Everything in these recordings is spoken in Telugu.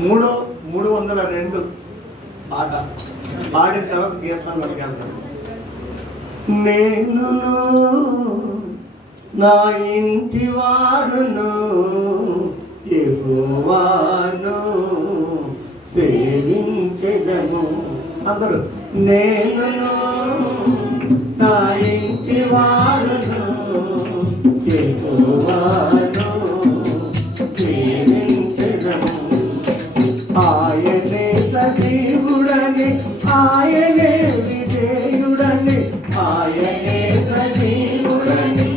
302 పాట పాడిన తర్వాత కీర్తనలోకి వెళ్తాను. నేను నా ఇంటి వారును యెహోవాను సేవించెదము. అందరూ నేను నా ఇంటి వారును యెహోవాను సేవించెదము. ఆయనే సజీవుడని ఆయనే విజేయుడని ఆయనే సజీవుడని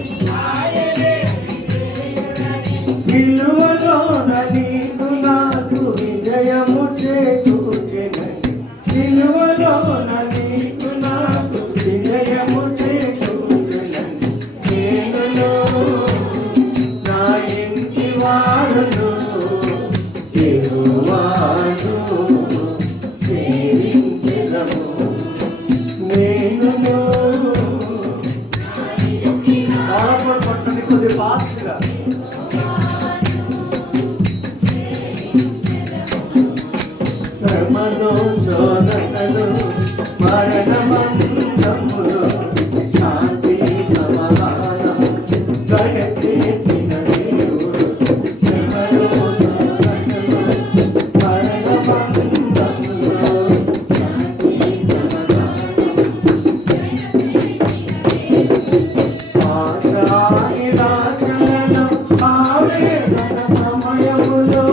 సిలువలోన నీకు నాకు విజయము చేకూర్చెనని సిలువలోన నీకు నాకు విజయము చేకూర్చెనని నేను నా ఇంటి వారును యెహోవాను సేవించెదము. నేను పట్టణి కొద్ది ఫాస్ట్గా శ్రమలో శోధనలు మరణమంతములో శాంతి సమాధానం దయచేసిన దేవుడు. శ్రమలో శోధనలు మరణమంతములో శాంతి సమాధానం ఆశా నిరాశలను ఆవేదన సమయములో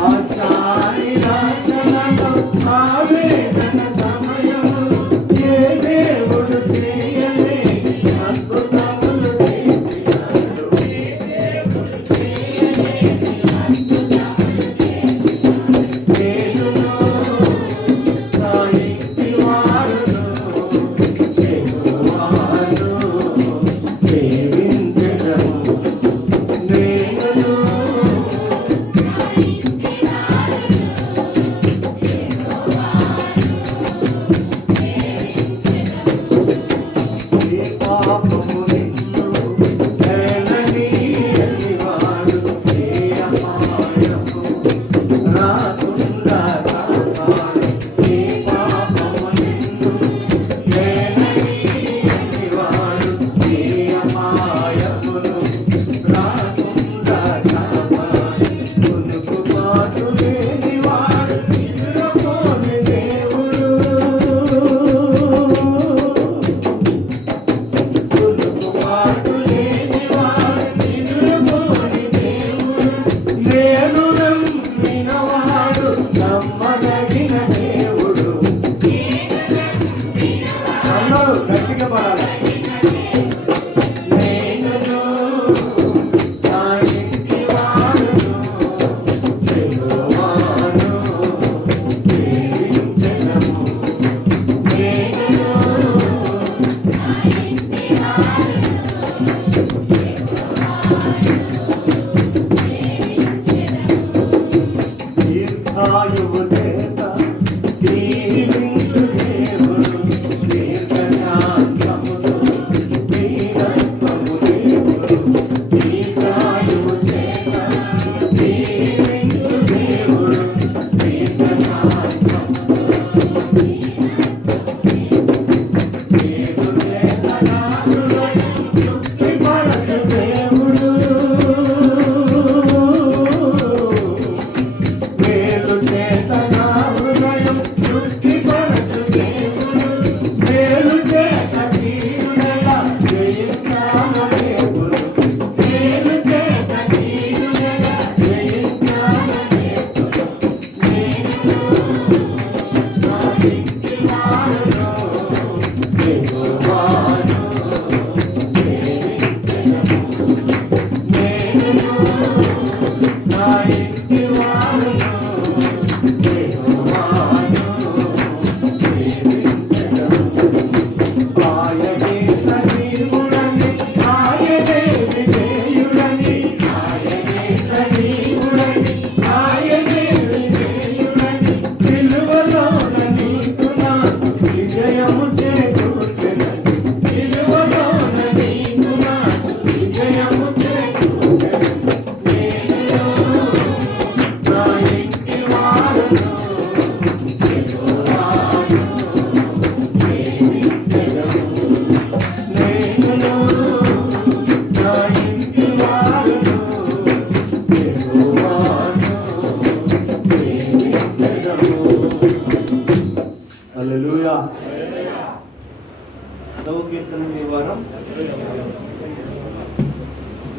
ఆశా నిరాశలను ఆవేదన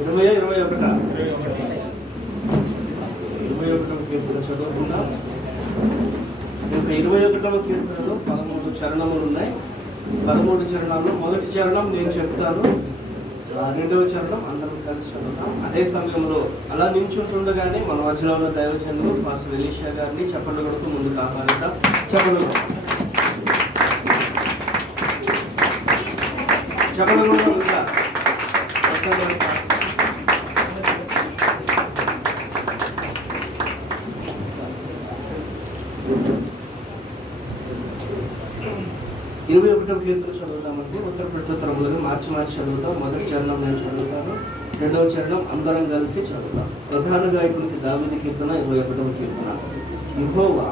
21వ కీర్తన చదువుకుందాం. 21వ కీర్తనలో 13 చరణములు ఉన్నాయి. 13 చరణాల్లో మొదటి చరణం నేను చెప్తాను, రెండవ చరణం అందరం కలిసి చదువుతాం. అదే సమయంలో అలా నించుంటుండగానే మన మధ్యలో ఉన్న దైవజనులు మాస్టర్ ఎలీషా గారిని చెప్పండి కొడుతూ ముందుకు ఆహ్వానిద్దాం. చెప్పండి కూడా 21వ కీర్తన చదువుతామండి. ఉత్తర ప్రత్యుత్తరములను మార్చి చదువుతాం. మొదటి చరణం నేను చదువుతాను, రెండవ చరణం అందరం కలిసి చదువుతాం. ప్రధాన గాయకునికి దావీదు కీర్తన 21వ కీర్తన. యెహోవా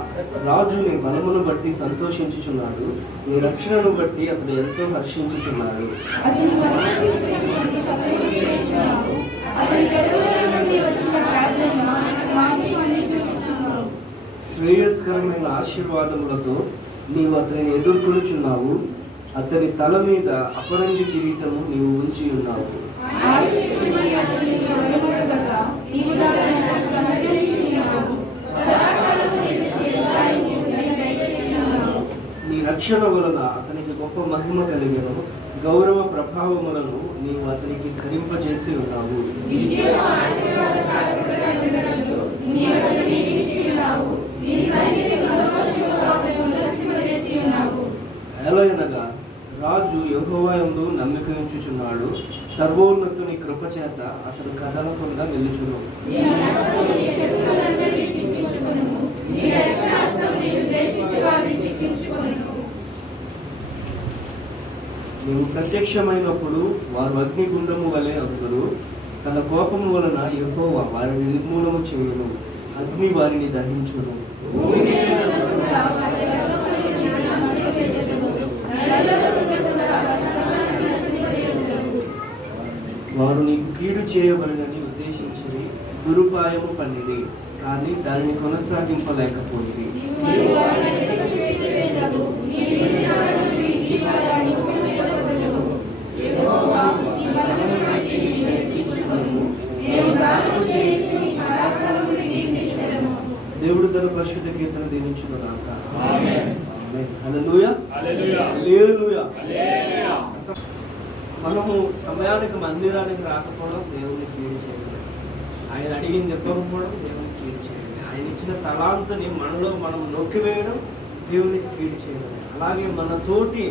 రాజు నీ బలమును బట్టి సంతోషించుచున్నాడు, నీ రక్షణను బట్టి అతడు ఎంతో హర్షించుచున్నాడు. శ్రేయస్కరమైన ఆశీర్వాదములతో నీవు అతనిని ఎదుర్కొనుచున్నావు, అతని తల మీద అపరంజి కిరీటము నీవు ఉంచి ఉన్నావు. నీ రక్షణ వలన అతనికి గొప్ప మహిమ కలిగెను, గౌరవ ప్రభావములను నీవు అతనికి ధరింపజేసి ఉన్నావు. ఎలాగనగా రాజు యెహోవా యందు నమ్మిక ఉంచుచున్నాడు, సర్వోన్నతుని కృప చేత అతడు కదలకుండా నిలుచును. నీవు ప్రత్యక్షమైనప్పుడు వారు అగ్నిగుండము వలె అవుతారు, తన కోపము వలన యెహోవా వారిని నిర్మూలము చేయును, అగ్ని వారిని దహించును. వారు నీకు కీడు చేయబడినని ఉద్దేశించి దురుపాయము పన్నిది, కానీ దానిని కొనసాగింపలేకపోయింది. దేవుడు తన పరిశుద్ధ కీర్తన దీవించుగాక. హల్లెలూయా, హల్లెలూయా. మనము సమయానికి మందిరానికి రాకపోవడం దేవుని కీడు చేయండి, ఆయన అడిగింది ఇవ్వకపోవడం దేవుని కీడు చేయండి, ఆయన ఇచ్చిన తలాంతుని మనలో మనం నొక్కివేయడం దేవునికి కీడు చేయడం. అలాగే మన తోటి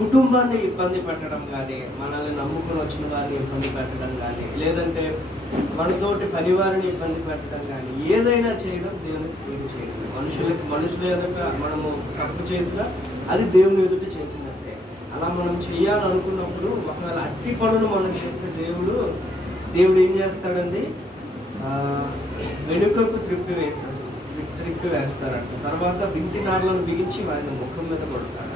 కుటుంబాన్ని ఇబ్బంది పెట్టడం కానీ, మనల్ని నమ్ముకుని వచ్చిన వారిని ఇబ్బంది పెట్టడం కానీ, లేదంటే మనతోటి పరివారిని ఇబ్బంది పెట్టడం కానీ, ఏదైనా చేయడం దేవునికి కీడు చేయడం. మనుషుల ఎదుట మనము తప్పు చేసినా అది దేవుని ఎదుట చేసినట్టే. అలా మనం చేయాలనుకున్నప్పుడు ఒకవేళ అట్టి పనులు మనం చేస్తే దేవుడు ఏం చేస్తాడండి, వెనుకకు త్రిప్పి వేస్తారంట. తర్వాత వింటి నార్లను బిగించి వారిని ముఖం మీద కొడతాడు.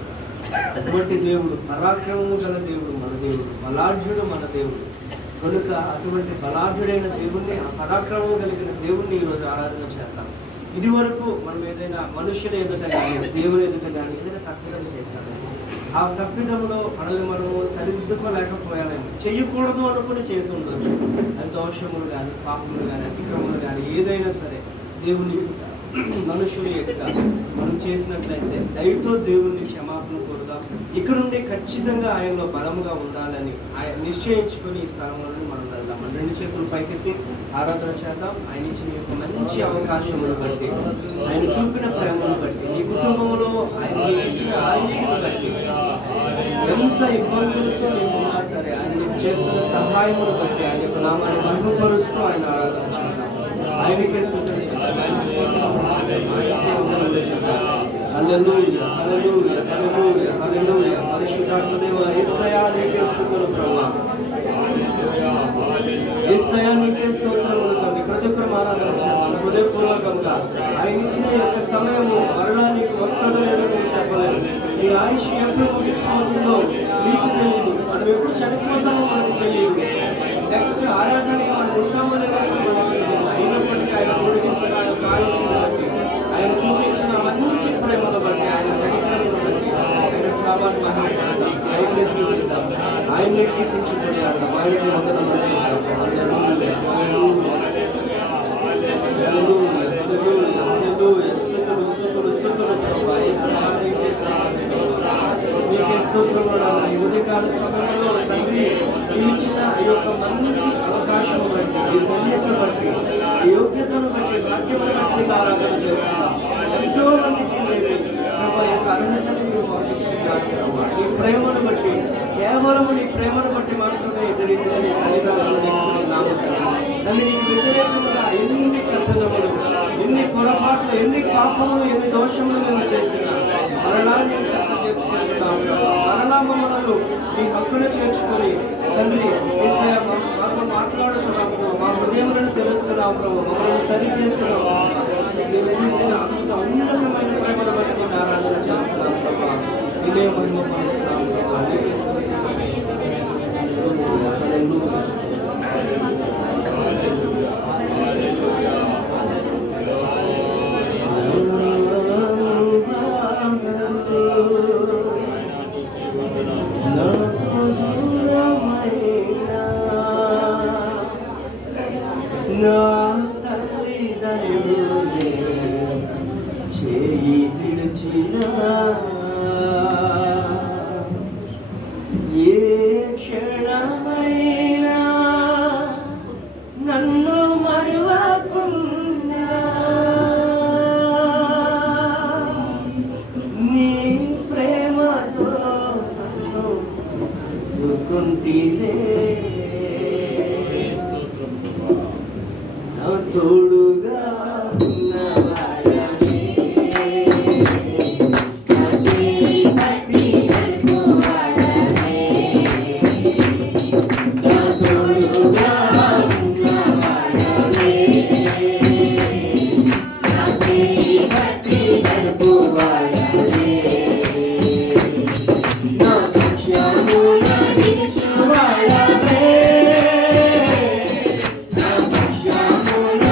అటువంటి దేవుడు, పరాక్రమము గల దేవుడు మన దేవుడు, బలాఢ్యుడు మన దేవుడు. కనుక అటువంటి బలాఢ్యుడైన దేవుణ్ణి, ఆ పరాక్రమం కలిగిన దేవుణ్ణి ఈరోజు ఆరాధన చేద్దాం. ఇది వరకు మనం ఏదైనా మనుషుల ఎదుట కానీ దేవుని ఎదుట కానీ ఏదైనా తప్పిదం చేశామేమో, ఆ తప్పిదంలో మనల్ని మనము సరిదిద్దుకోలేకపోయామేమో, చెయ్యకూడదు అనుకుని చేసి ఉండొచ్చు. అది దోషములు కానీ, పాపములు కానీ, అతిక్రమములు కానీ ఏదైనా సరే దేవుని మనుషులు యొక్క మనం చేసినట్లయితే దయతో దేవుణ్ణి క్షమాపణ కోరుదాం. ఇక్కడ నుండి ఖచ్చితంగా ఆయనలో బలముగా ఉండాలని ఆయన నిశ్చయించుకుని ఈ స్థలంలో మనం వెళ్దాం. మన రెండు చేతులు పైకెత్తి ఆరాధన చేద్దాం. ఆయన ఇచ్చిన యొక్క మంచి అవకాశమును బట్టి, ఆయన చూపిన ప్రేమను బట్టి, నీ కుటుంబంలో ఆయన ఇచ్చిన ఆయుష్ను బట్టి, ఎంత ఇబ్బందులతో నీకు ఉన్నా సరే ఆయన నీకు చేస్తున్న సహాయమును బట్టి ఆయన యొక్క నామాన్ని మహిమపరుస్తూ ఆయన ఆరాధన చేద్దాం. ఆయనకే హల్లెలూయా, హల్లెలూయా, హల్లెలూయా, హల్లెలూయా. పరిశుద్ధాత్మ దేవా, యేసయ్యా నీకే స్తుతులు ప్రభువా, యేసయ్యా నీకే స్తోత్రములు తండ్రి. ప్రతి ఒక్కరు ఆరాధన చేద్దాం హృదయపూర్వకంగా. ఆయన ఇచ్చిన యొక్క సమయము మరలా నీకు వస్తుందో లేదో నువ్వు చెప్పలేదు. నీ ఆయుష్ ఎప్పుడు ముగించుకుంటుందో నీకు తెలియదు. మనం ఎప్పుడు చనిపోతామో మనకు తెలియదు. నెక్స్ట్ ఆరాధనకి మనం ఉంటామో లేదో అయినప్పటికీ ఆయన పొడిగిస్తున్న యొక్క ఆయుష్ బట్టి, ఆయన చూపించిన మంచి ప్రేమను బట్టి, ఆయన చరిత్రను బట్టి ఆయన క్షామాన్ని ఆయన్ని స్మరిద్దాం, ఆయన్ని కీర్తించుకుని ఆడదాం. ఆయనకి వందనములు చేద్దాం. ఈ ధన్యతను బట్టి, ఈ యోగ్యతను బట్టి, భాగ్యమును బట్టి నీకు ఆరాధన చేస్తున్నాం. ఎంతో మందికి మీరు ప్రభా ఈ యొక్క అర్హతని మీరు పంపించుకుంటారు ప్రభా. ఈ ప్రేమను బట్టి, కేవలం నీ ప్రేమను బట్టి మాత్రమే ఎదురైతే నీ సన్నిధానంలో నిల్చున్నాము. దాన్ని నీకు వ్యతిరేకంగా ఎన్ని కట్టుదములు, ఎన్ని పొరపాట్లు, ఎన్ని పాపములు, ఎన్ని దోషములు మేము చేసినా మరలా నేను చెత్త చేర్చుకుంటున్నాము. మరలా మమ్మల్ని నీ హక్కును చేర్చుకొని తండ్రి యేసయ్య మాతో మాట్లాడుతున్నాము, మా హృదయములను తెలుస్తున్నావు ప్రభు, మమ్మల్ని సరి చేస్తున్నావు. నేను చూపిన అంత ఉన్నతమైన ప్రేమను బట్టి నేను ఆరాధన చేస్తున్నాను ప్రభా. ఇదే మహిమ పరుస్తున్నాము ప్రభా. నీకే స్తుతి. హల్లెలూయా. నా తల్లిదండ్రులే చేయి విడిచిన ఏ క్షణమైనా నన్ను మరువకుండా నీ ప్రేమతో నన్ను దుఃఖుంటిలే. నా తోడుగా ఉన్నవాడవే, నా చేయి పట్టి నడుపువాడవే. నా తోడుగా ఉన్నవాడవే, నా చేయి పట్టి నడుపువాడవే. నా పక్షమున నిలుచువాడవే, నా పక్షమున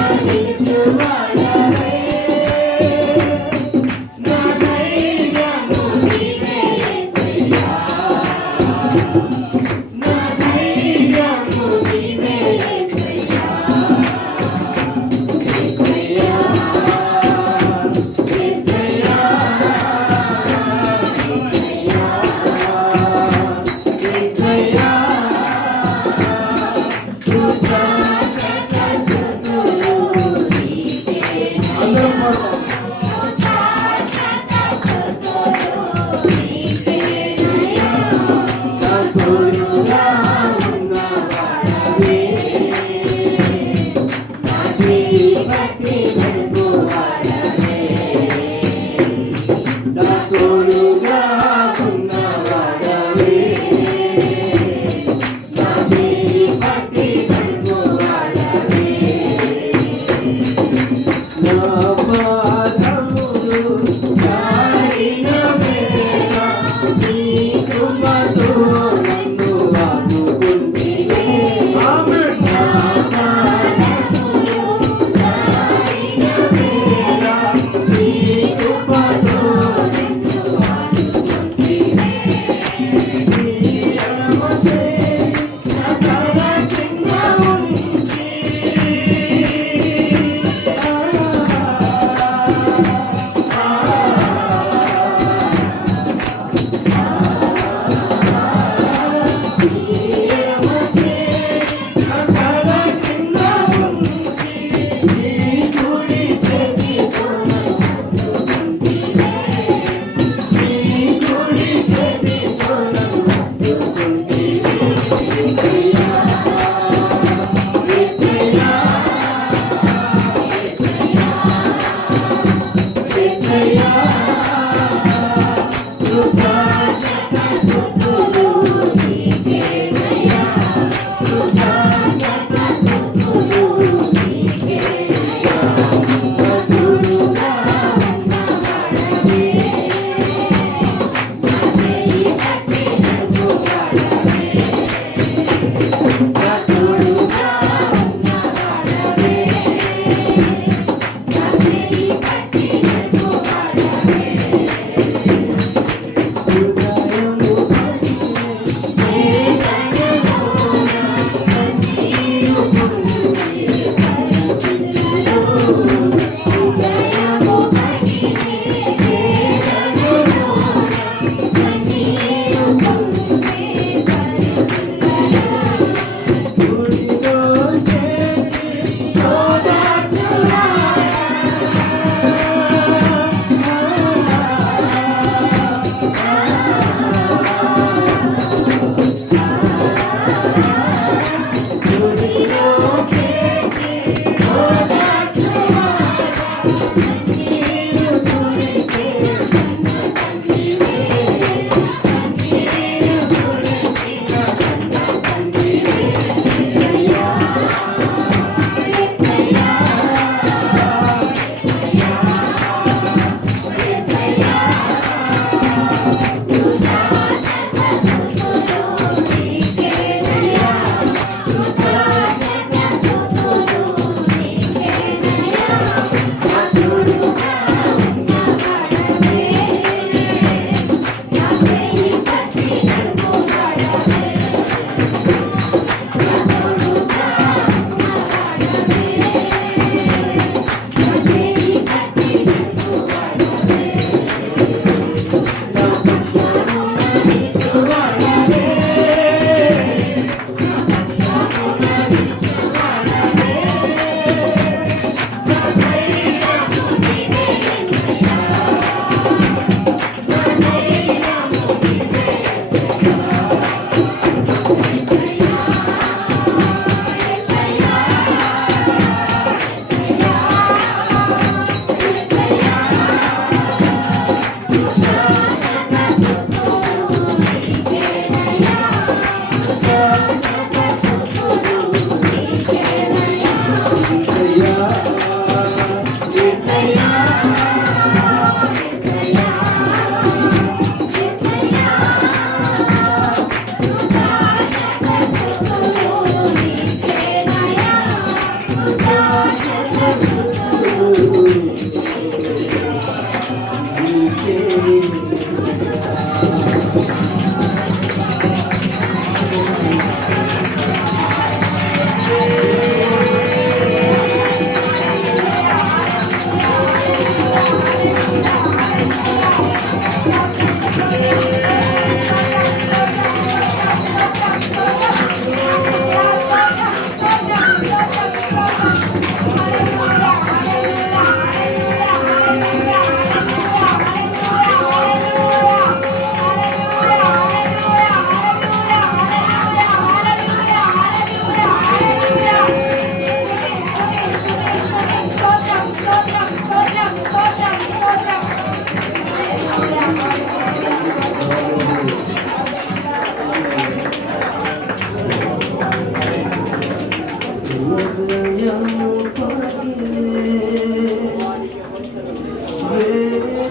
హృదయము పగిలే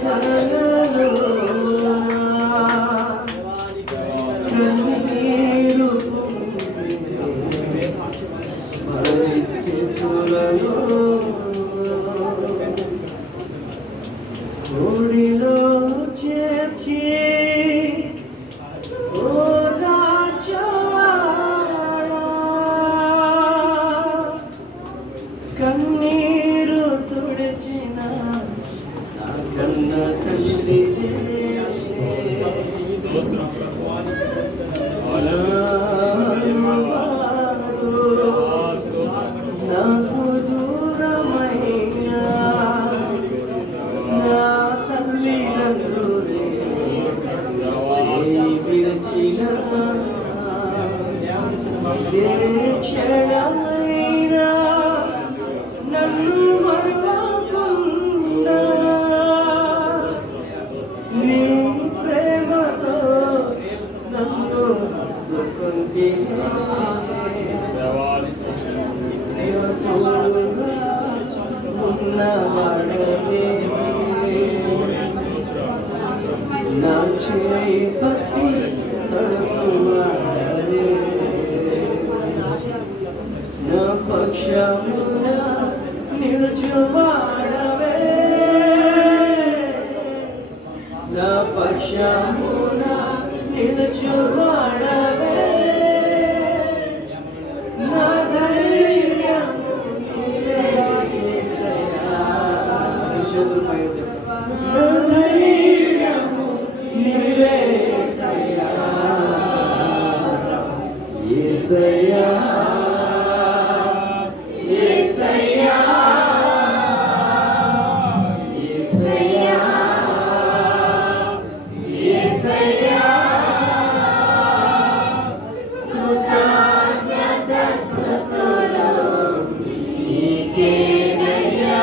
వేదనలోన కన్నీరు పరిస్థితులలో ఒడిలో చేర్చి కన్నీరు తుడిచిన నా కన్న తండ్రి నాకు దూరమైనా నా తల్లిదండ్రులే విడిచిన క్షణమైనా నన్ను మరవకుండా నీ ప్రేమతో నన్ను హత్తుకుంటే ఉన్నవాడవే నా చేయి పట్టి తడుపువాడవే నా పక్షమున నిలుచువాడవే నా పక్షమున నిలుచువాడవే నా ధైర్యము నీవే యేసయ్యా నా ధైర్యము నీవే యేసయ్యా యేసయ్యా యేసయ్యా యేసయ్యా యేసయ్యా కృతజ్ఞత స్తుతులు నీకేనయ్యా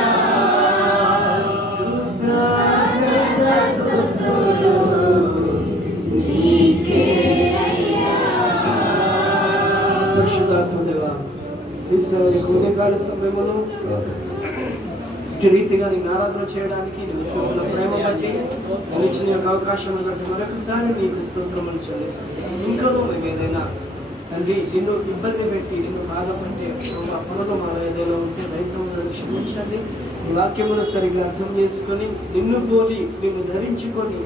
కృతజ్ఞత స్తుతులు నీకేనయ్యా పరిశుద్ధాత్మదేవా ఉదయకాల సమయమును రీతిగా నేను ఆరాధన చేయడానికి నేను చూపిన ప్రేమ బట్టి నేను ఇచ్చిన యొక్క అవకాశం బట్టి మరొకసారి నీకు స్తోత్రములు చెల్లిస్తున్నాను. ఇంకా మేము ఏదైనా తండ్రి నిన్ను ఇబ్బంది పెట్టి నిన్ను బాధపడితే పనులు మా ఏదైనా ఉంటే రైతులను క్షమించండి. నీ వాక్యమును సరిగ్గా అర్థం చేసుకొని నిన్ను పోలి నిన్ను ధరించుకొని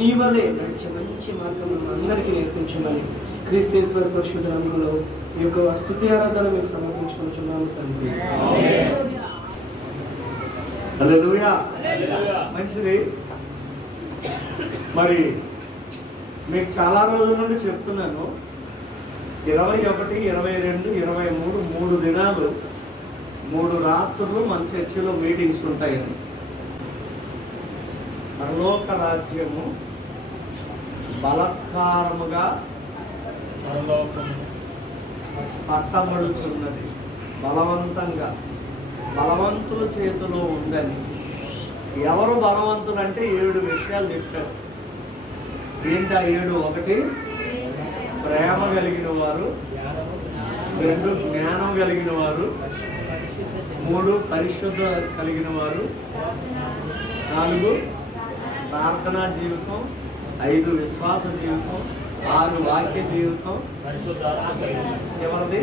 నీ వలే నడిచే మంచి మార్గం అందరికీ నేర్పించమని క్రీస్తేశ్వర పరిశుద్ధ నామములో ఈ యొక్క స్తుతి ఆరాధన మీకు సమర్పించుకుంటున్నాము తండ్రి. హల్లెలూయా. మంచిది. మరి మీకు చాలా రోజుల నుండి చెప్తున్నాను, 21, 22, 23 3 దినాలు 3 రాత్రులు మన చర్చిలో మీటింగ్స్ ఉంటాయని. పరలోక రాజ్యము బలత్కారముగా పట్టబడుతున్నది, బలవంతంగా బలవంతుల చేతిలో ఉందని. ఎవరు బలవంతులు అంటే 7 విషయాలు చెప్పారు. ఏంటి ఆ 7? 1 ప్రేమ కలిగిన వారు, 2 జ్ఞానం కలిగిన వారు, 3 పరిశుద్ధ కలిగిన వారు, 4 ప్రార్థనా జీవితం, 5 విశ్వాస జీవితం, 6 వాక్య జీవితం, చివరిది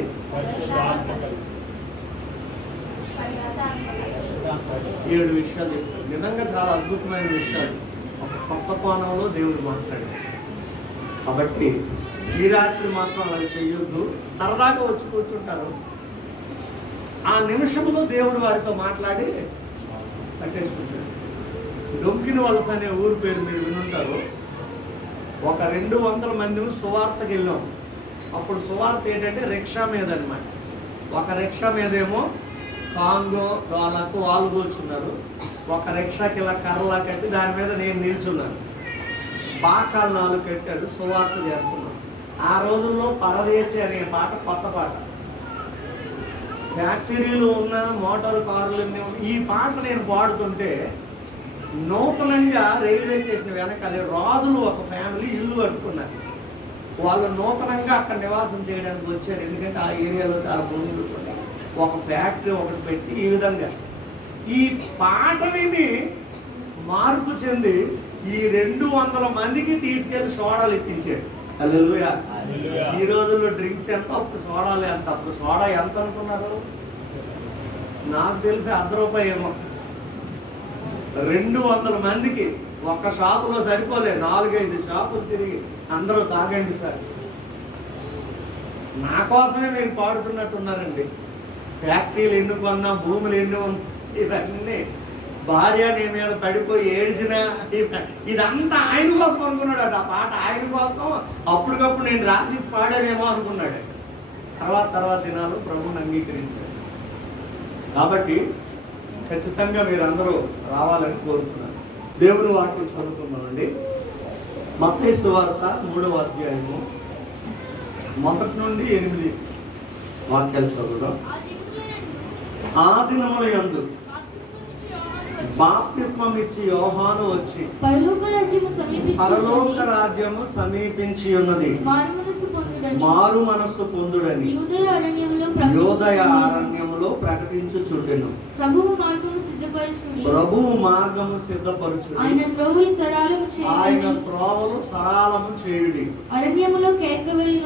7 విషయాలు. నిజంగా చాలా అద్భుతమైన విషయాలు. ఒక కొత్త కోణంలో దేవుడు మాట్లాడాడు. కాబట్టి ఈ రాత్రి మాత్రం అలా చెయ్యొద్దు. సరదాగా వచ్చి కూర్చుంటారు, ఆ నిమిషంలో దేవుడు వారితో మాట్లాడి కట్టేసుకుంటాడు. డొంకిన వలస అనే ఊరు పేరు మీరు వినుంటారు. ఒక 200 మందిని సువార్తకి వెళ్ళాం. అప్పుడు సువార్త ఏంటంటే రిక్షా మీద అనమాట. ఒక రిక్షా మీదేమో కాంగో డోలకు వాళ్ళు కూర్చున్నారు, ఒక రిక్షాకి ఇలా కర్రలా కట్టి దాని మీద నేను నిల్చున్నాను. బాకాలు 4 కట్టాడు, సువార్త చేస్తున్నాను. ఆ రోజుల్లో పరదేశి అనే పాట కొత్త పాట. ఫ్యాక్టరీలు ఉన్న మోటార్ కార్లు ఈ పాట నేను పాడుతుంటే నూతనంగా రైల్వే స్టేషన్ వెనకాలే రాజులు ఒక ఫ్యామిలీ ఇల్లు కట్టుకున్నారు. వాళ్ళు నూతనంగా అక్కడ నివాసం చేయడానికి వచ్చారు. ఎందుకంటే ఆ ఏరియాలో చాలా భూములు ఉన్నాయి. ఒక ఫ్యాక్టరీ ఒకటి పెట్టి ఈ విధంగా ఈ పాట విని మార్పు చెంది ఈ 200 మందికి తీసుకెళ్లి సోడాలు ఇప్పించాడు. హల్లెలూయా. ఈ రోజుల్లో డ్రింక్స్ ఎంత, అప్పుడు సోడాలు ఎంత. అప్పుడు సోడా ఎంత అనుకున్నారు? నాకు తెలిసి ₹1 ఏమో. 200 మందికి ఒక్క షాపులో సరిపోలే, 4-5 షాపులు తిరిగి అందరూ తాగండి సార్. నా కోసమే మీరు పాడుతున్నట్టున్నారండి. ఫ్యాక్టరీలు ఎన్ని కొన్నా, భూములు ఎన్ని ఉన్నా, ఇవన్నీ భార్య నీ మీద పడిపోయి ఏడిచిన ఇదంతా ఆయన కోసం అనుకున్నాడు. అది ఆ పాట ఆయన కోసం అప్పటికప్పుడు నేను రాసేసి పాడానేమో అనుకున్నాడు. తర్వాత దినాలు ప్రభువుని అంగీకరించాడు. కాబట్టి ఖచ్చితంగా మీరందరూ రావాలని కోరుతున్నాను. దేవుని వాక్యం చదువుకున్నామండి. మత్తయి సువార్త 3వ అధ్యాయము 1 నుండి 8 వాక్యాలు చదువుదాం. ఆ దినముల యందు బాప్తిస్మం ఇచ్చి యోహాను వచ్చి పరలోక రాజ్యము సమీపించి ఉన్నది, మారు మనస్సు పొందుడని యోదయ అరణ్యములో ప్రకటించుచుండెను. ప్రభువు మార్గము సిద్ధపరచుడి, ఆయన త్రోవలు సరళము చేయుడి. అరణ్యములో కేకవేయు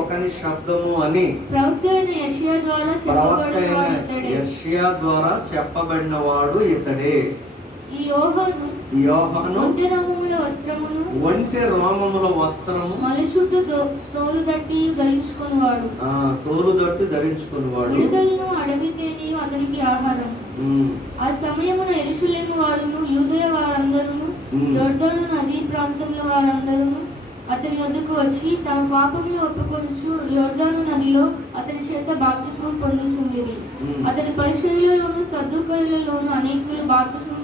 ఒకని శబ్దము అని ప్రవక్త యెషయా ద్వారా చెప్పబడిన వాడు ఇతడే. ఈ యోహాను ఒంటె రోమముల వస్త్రము మలి చుట్టూ తోలు దట్టి ధరించుకునేవాడు. అడవితేనే అతనికి ఆహారం. ఆ సమయమున యెరూషలేము వారును యూదయ వారందరూ యొర్దాను నదీ ప్రాంతంలో వారందరూ అతని వద్దకు వచ్చి తమ పాపములు ఒప్పుకొనుచు యొర్దాను నదిలో అతని చేత బాప్తిస్మం పొందుచుండేది. అతని పరిచయులలోను సద్దుకయులలోను అనేకులు బాప్తిస్మం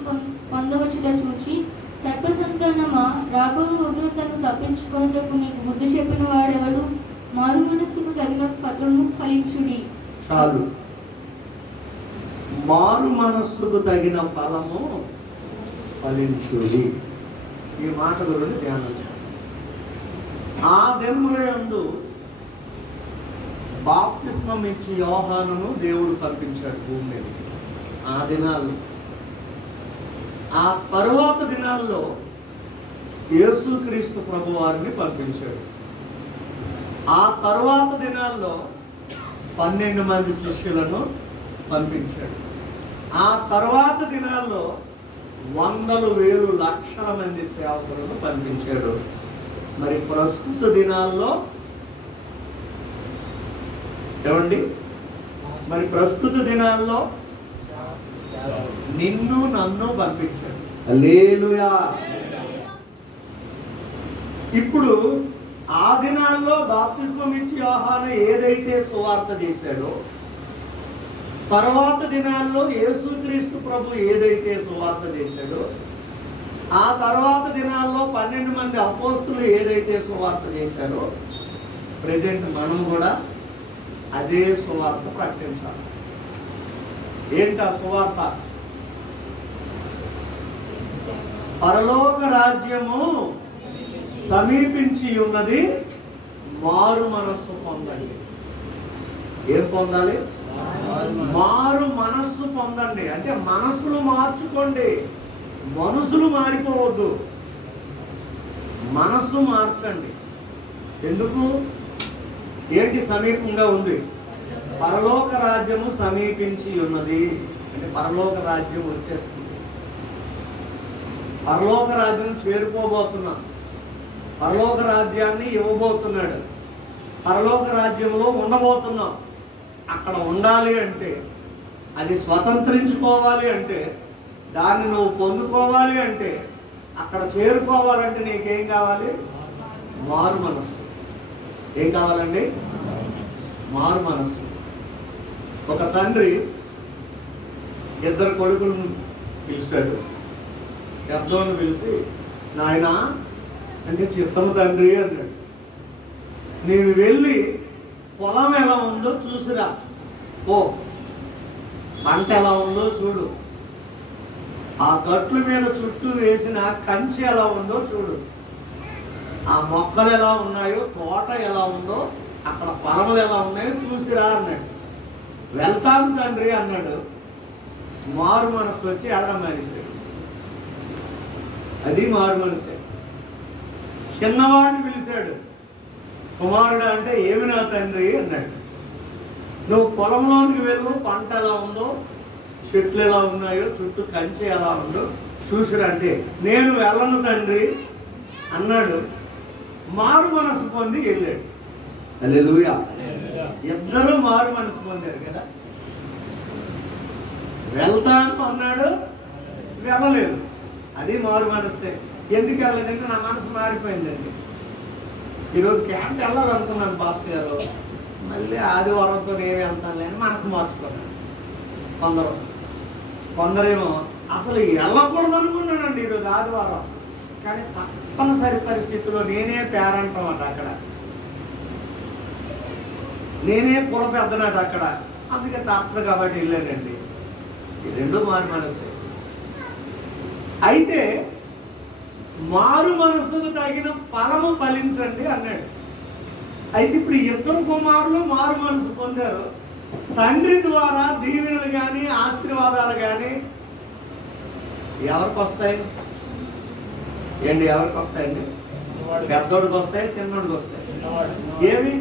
పొందవచ్చుట చూచి, సర్పసంతానమా, రాబో ఉగ్రతను తప్పించుకొనుటకు నీకు బుద్ధి చెప్పిన వాడెవడు? మారు మనస్సుకు తగిన ఫలము ఫలించుడి. చాలు. మారు మనస్సుకు తగిన ఫలము ఫలించుడి. ఈ మాట గురించి ధ్యానించాలి. ఆ దినముల యందు బాప్తిస్మం ఇచ్చి యోహానును దేవుడు పంపించాడు భూమి మీద. ఆ దినాల్లో, ఆ తరువాత దినాల్లో యేసుక్రీస్తు ప్రభు వారిని పంపించాడు. ఆ తరువాత దినాల్లో 12 మంది శిష్యులను పంపించాడు. ఆ తర్వాత దినాల్లో 100,000 లక్షల మంది సేవకులను పంపించాడు. మరి ప్రస్తుత దినాల్లో ఏమండి, మరి ప్రస్తుత దినాల్లో నిన్ను నన్ను పంపించాడు. హల్లెలూయా. ఇప్పుడు ఆ దినాల్లో బాప్తిస్మం ఇచ్చి యోహాను ఏదైతే సువార్త చేశాడో, తర్వాత దినాల్లో యేసుక్రీస్తు ప్రభు ఏదైతే సువార్త చేశాడో, ఆ తర్వాత దినాల్లో 12 మంది అపోస్తులు ఏదైతే సువార్త చేశారో, ప్రెజెంట్ మనం కూడా అదే సువార్త ప్రకటించాలి. ఏంటా సువార్త? పరలోక రాజ్యము సమీపించి ఉన్నది, మారు మనస్సు పొందండి. ఏం పొందాలి? మారు మనస్సు పొందండి. అంటే మనసులు మార్చుకోండి. మనసులు మారిపోవద్దు, మనస్సు మార్చండి. ఎందుకు? ఏంటి సమీపంగా ఉంది? పరలోక రాజ్యము సమీపించి ఉన్నది. అంటే పరలోక రాజ్యం వచ్చేస్తుంది. పరలోక రాజ్యం చేరుకోబోతున్నా. పరలోక రాజ్యాన్ని ఇవ్వబోతున్నాడు. పరలోక రాజ్యంలో ఉండబోతున్నాం. అక్కడ ఉండాలి అంటే, అది స్వతంత్రించుకోవాలి అంటే, దాన్ని నువ్వు పొందుకోవాలి అంటే, అక్కడ చేరుకోవాలంటే నీకేం కావాలి? మారు మనస్సు. ఏం కావాలండి? మారు మనస్సు. ఒక తండ్రి 2 కొడుకులను పిలిచాడు. పెద్దోని పిలిచి, నాయనా అంటే చిత్తము తండ్రి అన్నాడు, నీవు వెళ్ళి పొలం ఎలా ఉందో చూసిరా. ఓ పంట ఎలా ఉందో చూడు. ఆ గట్ల మీద చుట్టూ వేసిన కంచె ఎలా ఉందో చూడు. ఆ మొక్కలు ఎలా ఉన్నాయో, తోట ఎలా ఉందో అక్కడ ఫలములు ఎలా ఉన్నాయో చూసిరా అన్నాడు. వెళ్తాం తండ్రి అన్నాడు. మారు మనసు వచ్చి వెళ్ళడం మానేశాడు. అది మారు మనసే. చిన్నవాడిని పిలిచాడు. కుమారుడు అంటే ఏమి నా తండ్రి అన్నాడు. నువ్వు పొలంలోనికి వెళ్ళు, పంట ఎలా ఉందో, చెట్లు ఎలా ఉన్నాయో, చుట్టూ కంచె ఎలా ఉందో చూసిరా అంటే నేను వెళ్ళను తండ్రి అన్నాడు. మారు మనసు పొంది వెళ్ళాడు. హల్లెలూయా. ఇద్దరూ మారు మనసు పొందారు కదా. వెళ్తాను అన్నాడు, వెళ్ళలేదు. అది మారు మనసే. ఎందుకు వెళ్ళలేదంటే నా మనసు మారిపోయిందండి. ఈరోజు క్యాంప్ వెళ్ళాలనుకున్నాను పాస్టర్ గారు, మళ్ళీ ఆదివారంతో నేను వెళ్తాను అని మనసు మార్చుకున్నాను. కొందరేమో అసలు వెళ్ళకూడదు అనుకున్నానండి ఈరోజు ఆదివారం, కానీ తప్పనిసరి పరిస్థితుల్లో నేనే పేరెంట్ అన్నమాట. అక్కడ నేనే కుల పెద్దనాడు అక్కడ, అందుకే తప్పదు కాబట్టి వెళ్ళానండి. ఈ రెండు మారు మనసు. అయితే మారు మనసుకు తగిన ఫలము ఫలించండి అన్నాడు. అయితే ఇప్పుడు ఇద్దరు కుమారులు మారు మనసు పొందారు. తండ్రి ద్వారా దీవెనలు కానీ ఆశీర్వాదాలు కానీ ఎవరికి వస్తాయి ఏంటి? ఎవరికి వస్తాయండి? పెద్దోడికి వస్తాయి, చిన్నోడికి వస్తాయి. ఏమి?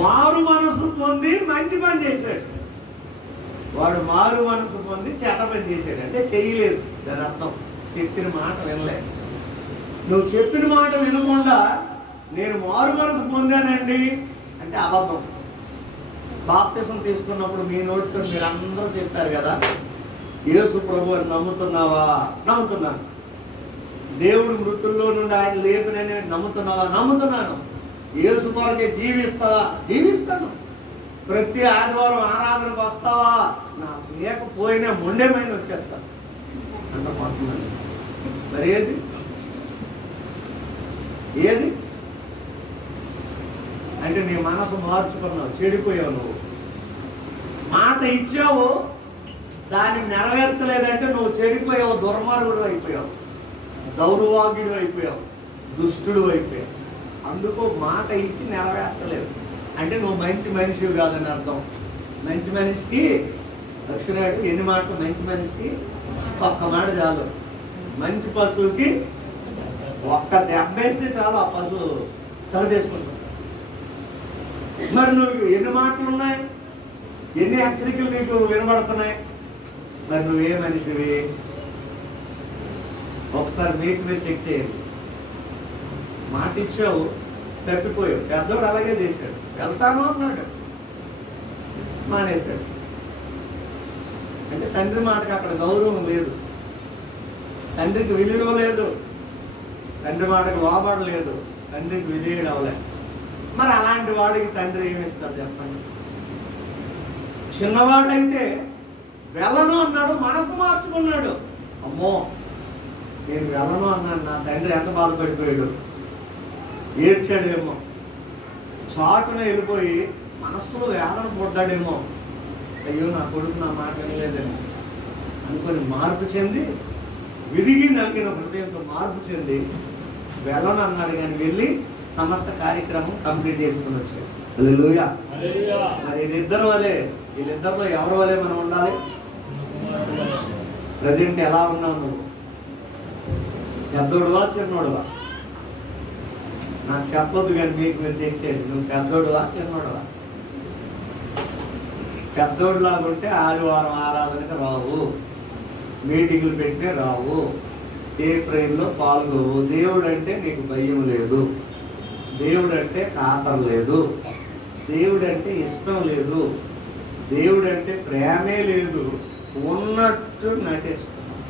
మారు మనసు పొంది మంచి పని చేశాడు. వాడు మారు మనసు పొంది చెడ్డ పని చేశాడు అంటే చేయలేదు. దాని అర్థం చెప్పిన మాట వినలేదు. నువ్వు చెప్పిన మాట వినకుండా నేను మారు మనసు పొందానండి అంటే అబద్ధం. బాప్తిసం తీసుకున్నప్పుడు మీ నోటితో మీరు అందరూ చెప్పారు కదా, యేసు ప్రభు అని నమ్ముతున్నావా? నమ్ముతున్నాను. దేవుడు మృతుల్లో నుండి ఆయన లేపునని నమ్ముతున్నావా? నమ్ముతున్నాను. యేసు కొరకే జీవిస్తావా? జీవిస్తాను. ప్రతి ఆదివారం ఆరాధనకు వస్తావా? నా లేకపోయినా మొండేమైన వచ్చేస్తాను అంత పోతున్నాను. మరి ఏది ఏది అంటే నీ మనసు మార్చుకున్నావు, చెడిపోయావు. నువ్వు మాట ఇచ్చావు, దాన్ని నెరవేర్చలేదంటే నువ్వు చెడిపోయావు, దుర్మార్గుడు అయిపోయావు, దౌర్భాగ్యుడు అయిపోయావు, దుష్టుడు అయిపోయావు. అందుకు మాట ఇచ్చి నెరవేర్చలేదు అంటే నువ్వు మంచి మనిషివి కాదని అర్థం. మంచి మనిషికి దక్షిణాడు ఎన్ని మాటలు? మంచి మనిషికి ఒక్క మాట చాలు. మంచి పశువుకి ఒక్క దెబ్బేస్తే చాలు, ఆ పశువు సరి చేసుకుంటాం. మరి నువ్వు ఎన్ని మాటలు ఉన్నాయి, ఎన్ని హెచ్చరికలు నీకు వినబడుతున్నాయి? మరి నువ్వే మనిషివి? ఒకసారి మీకు మీరు చెక్ చేయండి. మాట ఇచ్చావు, తప్పిపోయావు. పెద్దోడు అలాగే చేశాడు. వెళ్తాను అన్నాడు, మానేశాడు. అంటే తండ్రి మాటకి అక్కడ గౌరవం లేదు, తండ్రికి విలువ లేదు, తండ్రి మాటకు లోబడలేదు, తండ్రికి విధేయుడు అవ్వలేదు. మరి అలాంటి వాడికి తండ్రి ఏమిస్తాడు చెప్పండి? చిన్నవాడైతే వెళ్ళను అన్నాడు, మనసు మార్చుకున్నాడు. అమ్మో నేను వెళ్ళను అన్నాను, నా తండ్రి ఎంత బాధపడిపోయాడు, ఏడ్చాడేమో, చాటున వెళ్ళిపోయి మనస్సులో వేదన పడ్డాడేమో, అయ్యో నా కొడుకు నా మాట వినలేదేమో అనుకొని మార్పు చెంది, విరిగి నలిగిన హృదయంతో మార్పు చెంది వెళ్ళను అన్నాడు. కానీ వెళ్ళి సమస్త కార్యక్రమం కంప్లీట్ చేసుకుని వచ్చాడు. హల్లెలూయా. మరి వీళ్ళిద్దరు వలే, వీళ్ళిద్దరిలో ఎవరి వలే మనం ఉండాలి? ప్రజెంట్ ఎలా ఉన్నావు నువ్వు? పెద్దోడువా చిన్నోడువా? నాకు చెప్పొద్దు కానీ మీకు మీరు చెక్ చేయండి. నువ్వు పెద్దోడువా చిన్నోడువా? పెద్దోడు లాగుంటే ఆదివారం ఆరాధనకు రావు, మీటింగులు పెట్టినే రావు, ఏ ప్రేమలో పాల్గొవు. దేవుడు అంటే నీకు భయం లేదు, దేవుడు అంటే ఖాతరు లేదు, దేవుడు అంటే ఇష్టం లేదు, దేవుడు అంటే ప్రేమే లేదు, ఉన్నట్టు నటిస్తున్నాం.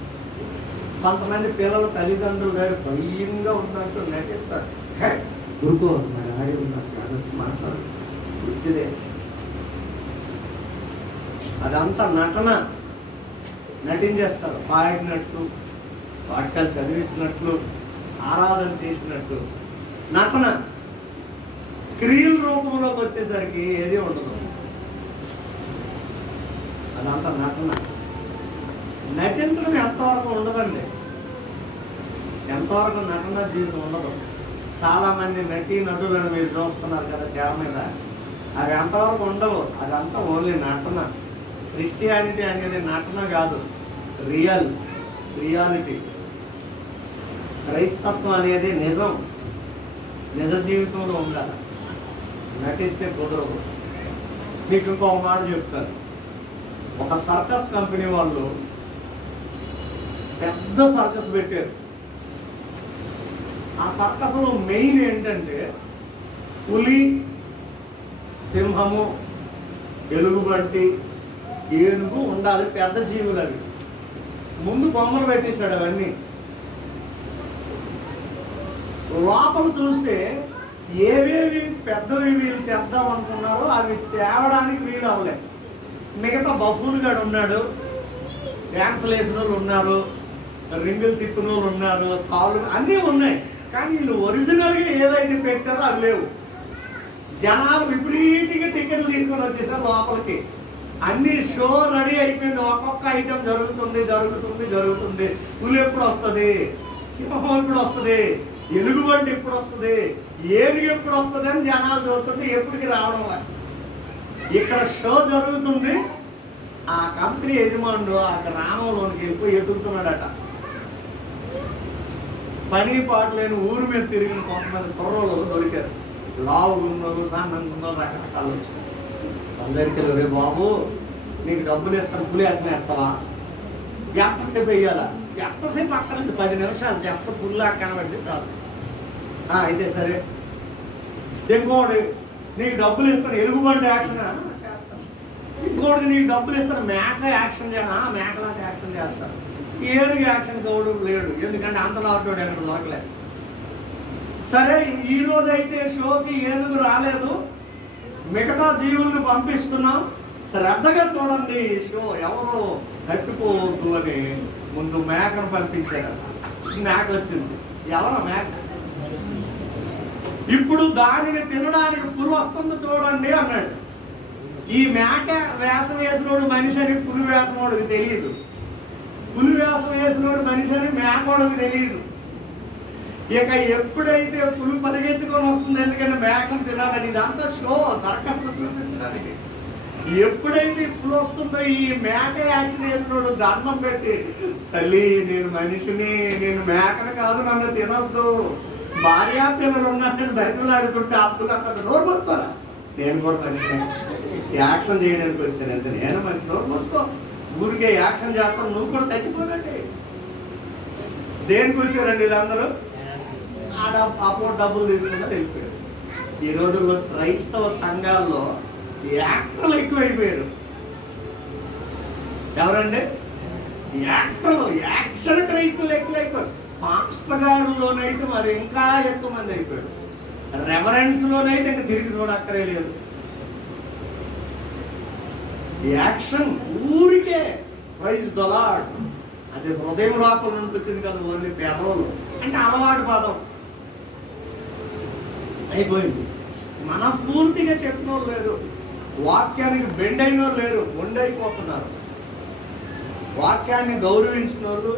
కొంతమంది పిల్లలు తల్లిదండ్రుల దగ్గర భయంగా ఉన్నట్టు నటిస్తారు. గురుకో నా డాడీ ఉన్నారు, జాగ్రత్త మాట్లాడు, గుర్తుదే. అదంతా నటన, నటించేస్తారు. పాడినట్టు, వాక్యాలు చదివించినట్లు, ఆరాధన చేసినట్టు నటన. క్రియల రూపంలోకి వచ్చేసరికి ఏది ఉండదు, అదంతా నటన. నటించడం ఎంతవరకు ఉండదండి, ఎంతవరకు నటన జీవితం ఉండదు. చాలామంది నటీ నటులను మీరు చూస్తున్నారు కదా తెర మీద, అవి ఎంతవరకు ఉండవు, అదంతా ఓన్లీ నటన. క్రిస్టియానిటీ అనేది నటన కాదు, రియాలిటీ. క్రైస్తత్వం అనేది నిజం, నిజ జీవితంలో ఉండాలి, నటిస్తే కుదరదు. మీకు ఇంకొక మాట చెప్తారు. ఒక సర్కస్ కంపెనీ వాళ్ళు పెద్ద సర్కస్ పెట్టారు. ఆ సర్కస్లో మెయిన్ ఏంటంటే పులి, సింహము, ఎలుగుబంటి, ఏనుగు ఉండాలి, పెద్ద జీవులు అవి. ముందు బొమ్మలు పెట్టేశాడు అవన్నీ. లోపల చూస్తే ఏవేవి పెద్దవి వీళ్ళు తెద్దాం అనుకున్నారో అవి తేవడానికి వీలు అవ్వలేదు. మిగతా బఫూన్ గాడు ఉన్నాడు, డ్యాన్సులు వేసిన వాళ్ళు ఉన్నారు, రింగులు తిప్పిన వాళ్ళు ఉన్నారు, తాళ్ళు అన్నీ ఉన్నాయి. కానీ వీళ్ళు ఒరిజినల్గా ఏవైతే పెట్టారో అవి లేవు. జనాలు విపరీతంగా టికెట్లు తీసుకొని వచ్చేసారు లోపలికి. అన్ని షో రెడీ అయిపోయింది, ఒక్కొక్క ఐటెం జరుగుతుంది. పులి ఎప్పుడు వస్తుంది, సింహం ఎప్పుడు వస్తుంది, ఎలుగుబంటి ఎప్పుడు వస్తుంది, ఏనుగు ఎప్పుడు వస్తుంది అని జనాలు చూస్తుంటే ఎప్పటికి రావడం లేదు. ఇక్కడ షో జరుగుతుంది. ఆ కంపెనీ యజమానుడు ఆ గ్రామంలోనికి వెళ్ళిపోయి ఎదుగుతున్నాడట. పని పాటు లేని ఊరు మీద తిరిగిన కొంతమంది కుర్రోళ్ళు దొరికారు. లావు ఉన్నారు, సన్నంగా ఉన్నారు, రకరకాలు వచ్చారు. అందరికీ రే బాబు, నీకు డబ్బులు ఇస్తాను, పులి వేస్తావా? ఎంతసేపు వేయాలా? ఎంతసేపు అక్కడండి 10 నిమిషాలు జస్ట్ పుల్లా కనబడి చాలు. అయితే సరే. ఇంకోటి, నీకు డబ్బులు ఇస్తాను ఎలుగుబంటి యాక్షన్ చేస్తాను. ఇంకోటి, నీకు డబ్బులు ఇస్తాను మేక యాక్షన్ మేకలాగా యాక్షన్ చేస్తాను. ఏనుగు యాక్షన్ గౌడు లేడు, ఎందుకంటే అంత లాంటి ఎక్కడ దొరకలేదు. సరే, ఈరోజు అయితే షోకి ఏనుగు రాలేదు, మిగతా జీవుల్ని పంపిస్తున్నాం, శ్రద్ధగా చూడండి షో, ఎవరు తప్పిపోవద్దు అని ముందు మేకను పంపించారు. మేక వచ్చింది. ఎవరో మేక. ఇప్పుడు దానిని తినడానికి పులి వస్తుంది చూడండి అన్నాడు. ఈ మేక వేషం వేసినోడు మనిషి అని పులి వేసినోడికి తెలియదు, పులి వేషం వేసినోడు మనిషి అని మేకోడికి తెలియదు. ఇక ఎప్పుడైతే పులి పరిగెత్తుకొని వస్తుంది, ఎందుకంటే మేకను తినాలని, ఇదంతా షో, సర్కస్ చూపించడానికి. ఎప్పుడైతే పులి వస్తుందో ఈ మేక యాక్షన్ వేసినోడు దండం పెట్టి, తల్లి నేను మనిషిని, నేను మేకను కాదు, నన్ను తినొద్దు, భార్యా పిల్లలు ఉన్నారని బయటలాడుతుంటే ఆ పులి అక్కడ నోరు పోసుకోరా, నేను కూడా మనిషి యాక్షన్ చేయడానికి వచ్చాను, ఎంత నేను మనిషి, నోరు పోసుకో, ఊరికే యాక్షన్ చేస్తాను, నువ్వు కూడా చచ్చిపోనండి. దేనికి వచ్చారండి వీళ్ళందరూ? అప్పుడు డబ్బులు తీసుకున్నారు, వెళ్ళిపోయారు. ఈ రోజుల్లో క్రైస్తవ సంఘాల్లో యాక్టర్లు ఎక్కువైపోయారు. ఎవరండి? యాక్టర్లు, యాక్షన్ క్రైస్తవులు ఎక్కువైపోయారు. పాస్టర్ గారులోనైతే మరి ఇంకా ఎక్కువ మంది అయిపోయారు. రెవరెన్స్లోనైతే ఇంకా తిరిగి చూడక్కరే లేదు. యాక్షన్ ఊరికే ప్రైజ్ ద లార్డ్, అది హృదయం లోపల నుండి వచ్చింది కదా, ఓన్లీ పేదలు అంటే అలవాటు పదం అయిపోయింది. మనస్ఫూర్తిగా చెప్పిన వాళ్ళు లేరు, వాక్యానికి బెండ్ అయిన వాళ్ళు లేరు, బొండైపోతున్నారు. వాక్యాన్ని గౌరవించిన వాళ్ళు,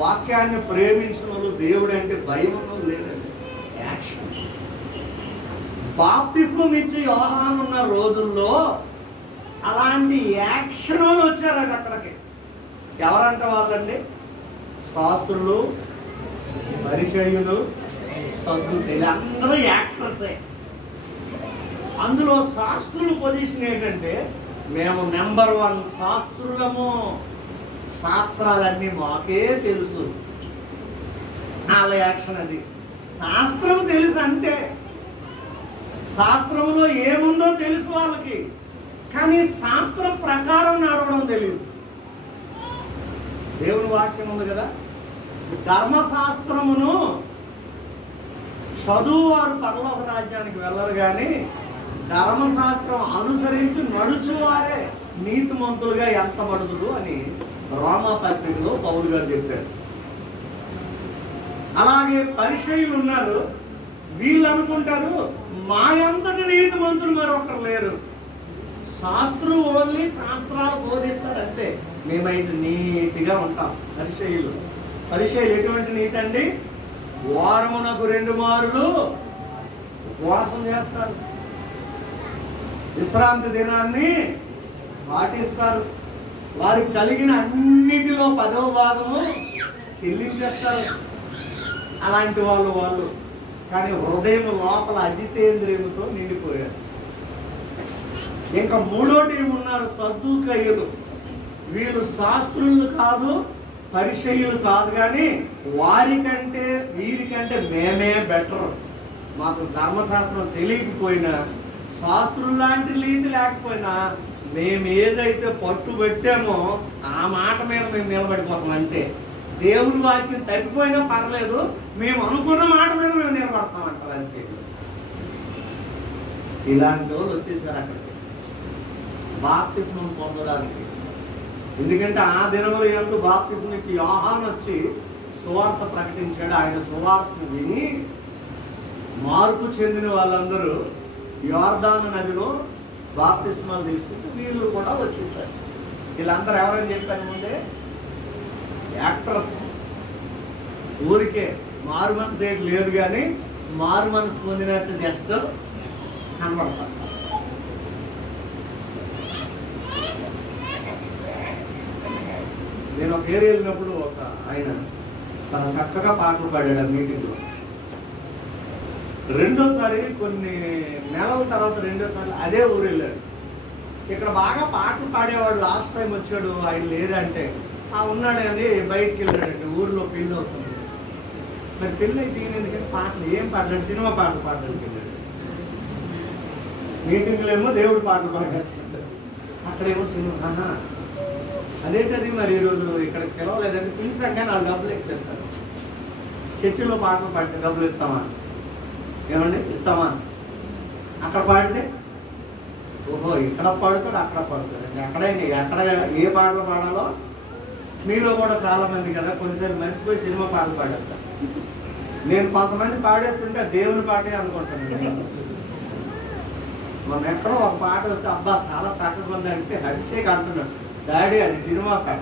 వాక్యాన్ని ప్రేమించిన వాళ్ళు, దేవుడు అంటే భయం ఉన్న వాళ్ళు లేరండి. యాక్షన్. బాప్తిస్మం ఇచ్చే యోహాను ఉన్న రోజుల్లో అలాంటి యాక్షన్ వాళ్ళు వచ్చారండి అక్కడికి. ఎవరంటే వాళ్ళండి? శాస్త్రులు, పరిచయులు, సద్దులు, అందరూ యాక్టర్సే. అందులో శాస్త్రుల పొజిషన్ ఏంటంటే, మేము నెంబర్ 1 శాస్త్రులము, శాస్త్రాలన్నీ మాకే తెలుసు. వాళ్ళ యాక్షన్ అది. శాస్త్రం తెలుసు అంతే, శాస్త్రంలో ఏముందో తెలుసు వాళ్ళకి, కానీ శాస్త్రం ప్రకారం నడవడం తెలియదు. దేవుని వాక్యం ఉంది కదా, ధర్మశాస్త్రమును చదువు వారు పరలోక రాజ్యానికి వెళ్ళరు, కానీ ధర్మశాస్త్రం అనుసరించి నడుచువారే నీతిమంతులుగా ఎంతబడుదురు అని రోమా పత్రికలో పౌలు గారు చెప్పారు. అలాగే పరిచయులు ఉన్నారు, వీళ్ళు అనుకుంటారు మా అంతటి నీతిమంతులు మరొకరు లేరు, శాస్త్రం ఓన్లీ శాస్త్రాలు బోధిస్తారు అంతే, మేమైతే నీతిగా ఉంటాం. పరిచయులు ఎటువంటి నీతి అండి? వారమునకు 2 మారులు ఉపవాసం చేస్తారు, విశ్రాంతి దినాన్ని పాటిస్తారు, వారికి కలిగిన అన్నిటిలో 10వ భాగము చెల్లించేస్తారు. అలాంటి వాళ్ళు కానీ హృదయం లోపల అజితేంద్రియముతో నిండిపోయారు. ఇంకా 3వ టీం ఉన్నారు, సద్దూకయ్యులు. వీళ్ళు శాస్త్రులు కాదు, పరిచయులు కాదు, కానీ వారికంటే వీరికంటే మేమే బెటర్. మాకు ధర్మశాస్త్రం తెలియకపోయినా, శాస్త్రులు లాంటి రీతి లేకపోయినా, మేము ఏదైతే పట్టుబట్టామో ఆ మాట మీద మేము నిలబడిపోతాం అంతే. దేవుని వాక్యం తప్పిపోయినా పర్లేదు, మేము అనుకున్న మాట మీద మేము నిలబడతాం అంటారు అంతే. ఇలాంటి వాళ్ళు వచ్చేసారు అక్కడికి బాప్తిస్మం పొందడానికి. ఎందుకంటే ఆ దినములు ఎందు బాప్తిస్మం ఇచ్చి యోహాను వచ్చి సువార్త ప్రకటించాడు. ఆయన సువార్తను విని మార్పు చెందిన వాళ్ళందరూ యోర్దాను నదిలో బాప్తిస్మాలు తీసుకుంటూ వీళ్ళు కూడా వచ్చేసారు. వీళ్ళందరూ ఎవరని చెప్పాను ముందే? యాక్టర్స్. ఊరికే మారు మనసు ఏం లేదు, కానీ మారు మనసు పొందినట్టు జస్ట్ కనబడతారు. నేను ఒక ఏరియా వెళ్ళినప్పుడు ఒక ఆయన చాలా చక్కగా పాటలు పాడాడు ఆ మీటింగ్లో. రెండోసారి కొన్ని నెలల తర్వాత రెండోసారి అదే ఊరు వెళ్ళాడు. ఇక్కడ బాగా పాటలు పాడేవాడు లాస్ట్ టైం వచ్చాడు, ఆయన లేదంటే ఉన్నాడే అని బయటికి వెళ్ళాడంటే ఊరిలో పెళ్ళి అవుతుంది. మరి పెళ్ళి అయితే ఎందుకంటే పాటలు ఏం పాడలేడు, సినిమా పాటలు పాడడానికి వెళ్ళాడు. మీటింగ్లో ఏమో దేవుడు పాటలు పాడాడు, అక్కడేమో సినిమా. అదేంటది మరి ఈరోజు ఇక్కడ పిలవలేదంటే పిలిచాం కానీ వాళ్ళు డబ్బులు ఎక్కుతారు. చర్చిలో పాటలు పాడితే డబ్బులు ఇస్తామా? ఏమండి ఇస్తామా? అక్కడ పాడితే ఓహో ఇక్కడ పాడుతాడు అక్కడ పాడుతాడు. ఎక్కడ ఏ పాటలు పాడాలో మీలో కూడా చాలా మంది కదా కొన్నిసార్లు మర్చిపోయి సినిమా పాటలు పాడేస్తారు. నేను కొంతమంది పాడేస్తుంటే దేవుని పాటే అనుకుంటాను. మనం ఎక్కడో ఒక పాట వచ్చి అబ్బా చాలా చక్కగా ఉంది అంటే అభిషేక్ అంటున్నాడు, డాడీ అది సినిమా పాట,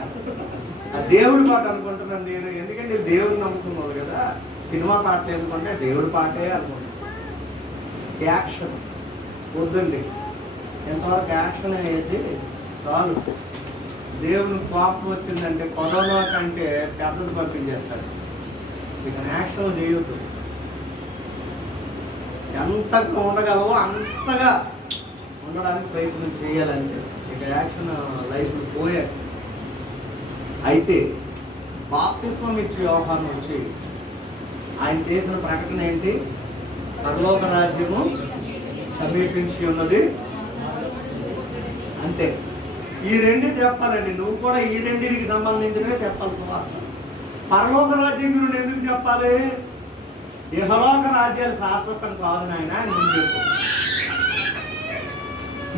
ఆ దేవుడి పాట అనుకుంటున్నాను నేను. ఎందుకంటే దేవుడిని నమ్ముకున్నాడు కదా, సినిమా పాటలు ఎందుకంటే దేవుడి పాటే అనుకుంటున్నాను. యాక్షన్ వద్దండి, ఎంతవరకు యాక్షన్ వేసి చాలు. దేవుని కోపం వచ్చిందంటే కరోనా కంటే పెద్దది పంపించేస్తారు. ఇక యాక్షన్ చేయొద్దు. ఎంతగా ఉండగలవో అంతగా ఉండడానికి ప్రయత్నం చేయాలంటే ఇక యాక్షన్ లైఫ్లో పోయే. అయితే బాప్తిస్మం ఇచ్చి యోహాను వచ్చి ఆయన చేసిన ప్రకటన ఏంటి? పరలోక రాజ్యము సమీపించి ఉన్నది అంతే. ఈ రెండు చెప్పాలండి. నువ్వు కూడా ఈ రెండింటికి సంబంధించినవే చెప్పాలి. సువార్త పరలోక రాజ్యం గురించి ఎందుకు చెప్పాలి? ఇహలోక రాజ్యాలు శాశ్వతం కాదు నాయన అని నువ్వు చెప్పు.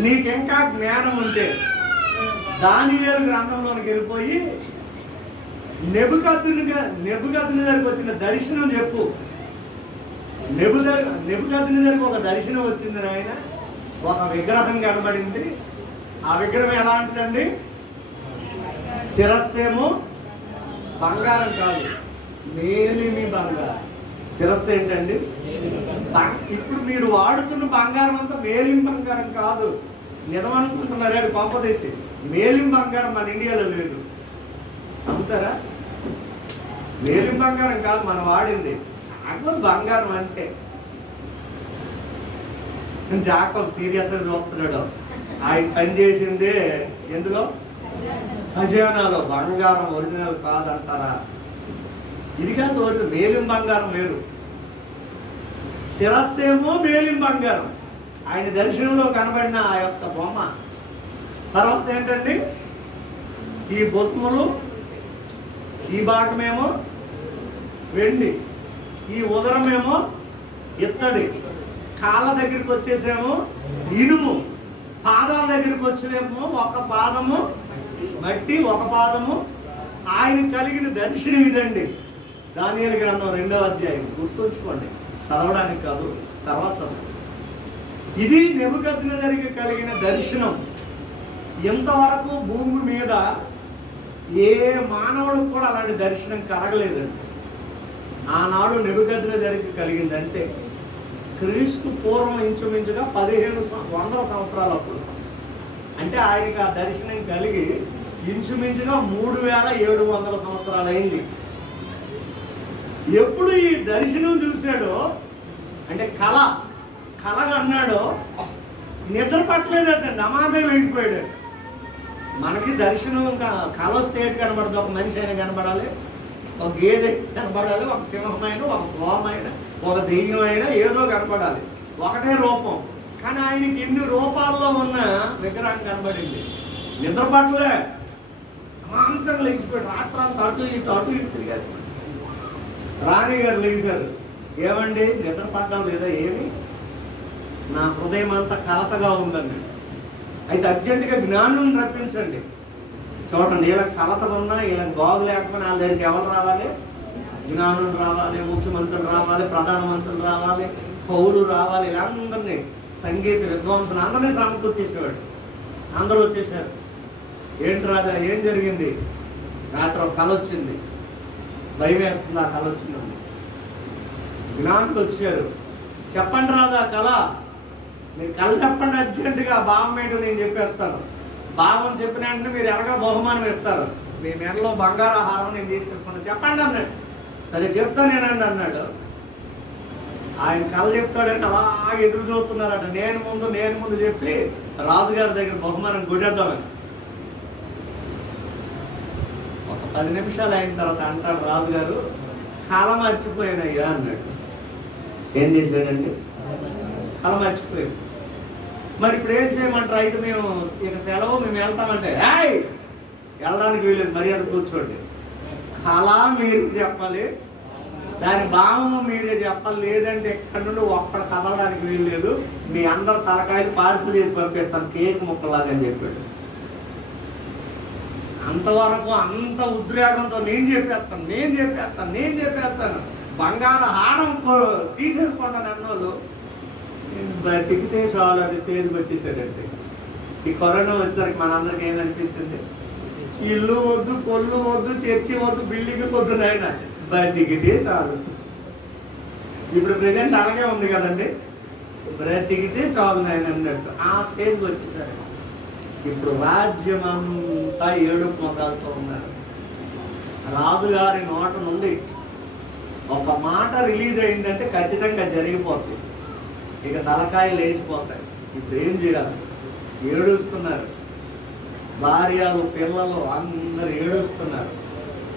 నీకింకా జ్ఞానం ఉంటే దానియేలు గ్రంథంలోనికి వెళ్ళిపోయి నెబుకద్నెజరుకు వచ్చిన దర్శనం చెప్పు. నెబుకద్నెజరుకు ఒక దర్శనం వచ్చింది నాయన. ఒక విగ్రహం కనబడింది. ఆ విగ్రహం ఎలాంటిదండి? శిరస్సేమో బంగారం కాదు, మేలిమి బంగారం. శిరస్సు ఏంటండి? ఇప్పుడు మీరు వాడుతున్న బంగారం అంతా మేలిం బంగారం కాదు. నిజమనుకుంటున్నారే పంపదీసి. మేలిం బంగారం మన ఇండియాలో లేదు, నమ్ముతారా? మేలిం బంగారం కాదు మనం వాడింది, జాకోబ్ బంగారం అంటే. జాకోబ్ సీరియస్గా చూస్తున్నాడు. ఆయన పనిచేసిందే ఎందులో? ఖజానాలో. బంగారం ఒరిజినల్ కాదంటారా? ఇది కాదు ఒరిజినల్. మేలిం బంగారం వేరు, శిరస్సేమో మేలిం బంగారం. ఆయన దర్శనంలో కనబడిన ఆ యొక్క బొమ్మ. తర్వాత ఏంటండి? ఈ బొత్తుములు, ఈ భాగమేమో వెండి, ఈ ఉదరమేమో ఇత్తడి, కాళ్ళ దగ్గరికి వచ్చేసేమో ఇనుము, పాదాల దగ్గరికి వచ్చినేమో ఒక పాదము మట్టి, ఒక పాదము. ఆయన కలిగిన దర్శనం ఇదండి. దానియేలు గ్రంథం 2వ అధ్యాయం గుర్తుంచుకోండి, చదవడానికి కాదు, తర్వాత చదువు. ఇది నెబుకద్నెజరుకు కలిగిన దర్శనం. ఇంతవరకు భూమి మీద ఏ మానవుడికి కూడా అలాంటి దర్శనం కలగలేదండి. ఆనాడు నెబుకద్నెజరుకు కలిగిందంటే క్రీస్తు పూర్వం ఇంచుమించుగా 1500 సంవత్సరాలు అప్పుడు. అంటే ఆయనకి ఆ దర్శనం కలిగి ఇంచుమించుగా 3700 సంవత్సరాలు అయింది. ఎప్పుడు ఈ దర్శనం చూశాడో, అంటే కలగా అన్నాడో, నిద్ర పట్టలేదట, నమాదే వేసిపోయాడు. మనకి దర్శనం కళ వస్తే ఏంటి కనబడదు? ఒక మనిషి అయినా కనబడాలి, ఒక గేదె కనబడాలి, ఒక సింహమైన, ఒక పామైన, ఒక దెయ్యం అయినా ఏదో కనబడాలి, ఒకటే రూపం. కానీ ఆయనకి ఎన్ని రూపాల్లో ఉన్న విగ్రహం కనబడింది. నిద్ర పట్టలే, అమాంతంగా లేచిపోయాడు. రాత్రంతా అటు ఇటు తిరిగారు. రాణి గారు లేచారు, ఏమండి నిద్ర పడ్డం లేదా? ఏమి, నా హృదయం అంతా కలతగా ఉందండి. అయితే అర్జెంటుగా జ్ఞానం రప్పించండి. చూడండి, ఇలా కలతగా ఉన్నా, ఇలా బాగు లేకపోయినా వాళ్ళ దగ్గరికి ఎవరు రావాలి? జ్ఞానం రావాలి, ముఖ్యమంత్రులు రావాలి, ప్రధానమంత్రులు రావాలి, పౌరులు రావాలి, ఇలా అందరినీ, సంగీత విద్వాంసులు అందరినీ సమకూర్చేసేవాడు. అందరూ వచ్చేసారు. ఏంటి రాజా, ఏం జరిగింది? రాత్రి ఒక కళ వచ్చింది, భయం వేస్తుంది. ఆ కళ వచ్చిందండి. జ్ఞానులు వచ్చారు. చెప్పండి రాజా కళ, మీరు కళ చెప్పండి అర్జెంటుగా, భావం ఏంటో నేను చెప్పేస్తాను. భావం చెప్పిన వెంటనే మీరు ఎలాగో బహుమానం ఇస్తారు. మీ మెడలో బంగారు హారం నేను తీసుకొస్తాను, చెప్పండి అన్నాడు. సరే చెప్తా నేనండి అన్నాడు. ఆయన కళ చెప్తాడని అలాగే ఎదురు చూస్తున్నారట. నేను ముందు చెప్పి రాజుగారి దగ్గర బహుమానం కొట్టేద్దామని. ఒక 10 నిమిషాలు అయిన తర్వాత అంటాడు రాజుగారు, కళ మర్చిపోయానయ్యా అన్నాడు. ఏం చేశాడండి? కళ మర్చిపోయాడు. మరి ఇప్పుడు ఏం చేయమంటారు? అయితే మేము ఇక సెలవు, మేము వెళ్తామంటే, వెళ్ళడానికి వీలేదు, మర్యాద కూర్చోండి. కళ మీరు చెప్పాలి, దాని భావము మీరే చెప్పాలి, లేదంటే ఎక్కడి నుండి ఒక్కడ కదలడానికి వీలు లేదు, మీ అందరు తలకాయలు పార్సల్ చేసి పంపిస్తాను కేక్ ముక్కలాగని చెప్పాడు. అంతవరకు అంత ఉద్రేకంతో నేను చెప్పేస్తాను బంగారు హారం తీసేసుకుంటాను అన్నోళ్ళు బతికితే చాలు అని స్టేజ్కి వచ్చేసారంటే. ఈ కరోనా వచ్చేసరికి మనందరికి ఏమనిపించింది? ఇల్లు వద్దు, పొల్లు వద్దు, చర్చి వద్దు, బిల్డింగ్ వద్దు, నాయన బతికితే చాలు. ఇప్పుడు ప్రజెంట్ అలాగే ఉంది కదండి, బ్రతికితే చాలు నాయన అన్నట్టు ఆ స్టేజ్కి వచ్చేసారు. ఇప్పుడు రాజ్యం అంతా ఏడుపు మొదలతో ఉన్నారు. రాజుగారి నోట నుండి ఒక మాట రిలీజ్ అయిందంటే ఖచ్చితంగా జరిగిపోతుంది. ఇక తలకాయలు లేచిపోతాయి. ఇప్పుడు ఏం చేయాలి? ఏడుస్తున్నారు. భార్యలు, పిల్లలు అందరు ఏడుస్తున్నారు.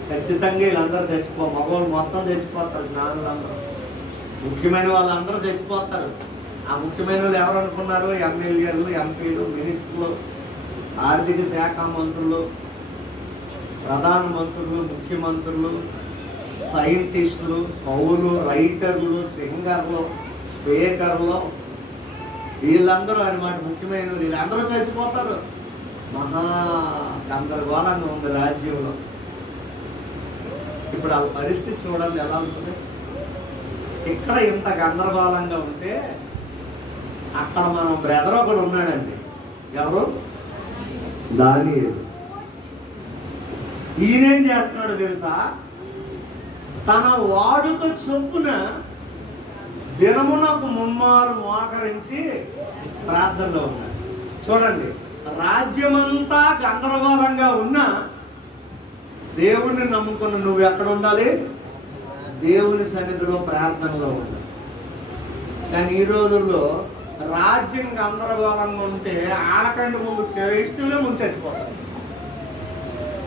ఖచ్చితంగా వీళ్ళందరూ మగవాళ్ళు మొత్తం చచ్చిపోతారు. జ్ఞానులందరూ, ముఖ్యమైన వాళ్ళందరూ చచ్చిపోతారు. ఆ ముఖ్యమైన వాళ్ళు ఎవరు అనుకున్నారు? ఎమ్మెల్యేలు, ఎంపీలు, మినిస్టర్లు, ఆర్థిక శాఖ మంత్రులు, ప్రధానమంత్రులు, ముఖ్యమంత్రులు, సైంటిస్టులు, కవులు, రైటర్లు, సింగర్లు, స్పీకర్లు, వీళ్ళందరూ అనమాట ముఖ్యమైన వీళ్ళందరూ చచ్చిపోతారు. మహా గందరగోళంగా ఉంది రాజ్యంలో. ఇప్పుడు ఆ పరిస్థితి చూడండి ఎలా ఉంటుంది. ఇక్కడ ఇంత గందరగోళంగా ఉంటే అక్కడ మన బ్రదర్ ఒకడు ఉన్నాడండి. ఎవరు? దానియేలు. ఈయనేం చేస్తున్నాడు తెలుసా? తన వాడుక చొప్పున దినమునకు ముమ్మారు మోకరించి ప్రార్థనలో ఉన్నాడు. చూడండి, రాజ్యమంతా గందరగోళంగా ఉన్నా దేవుణ్ణి నమ్ముకున్న నువ్వు ఎక్కడ ఉండాలి? దేవుని సన్నిధిలో ప్రార్థనలో ఉండాలి. కానీ ఈ రోజుల్లో రాజ్యం గందరగోళంగా ఉంటే ఆడకంటే ముందు క్రైస్తవులే ముందు చచ్చిపోతారు.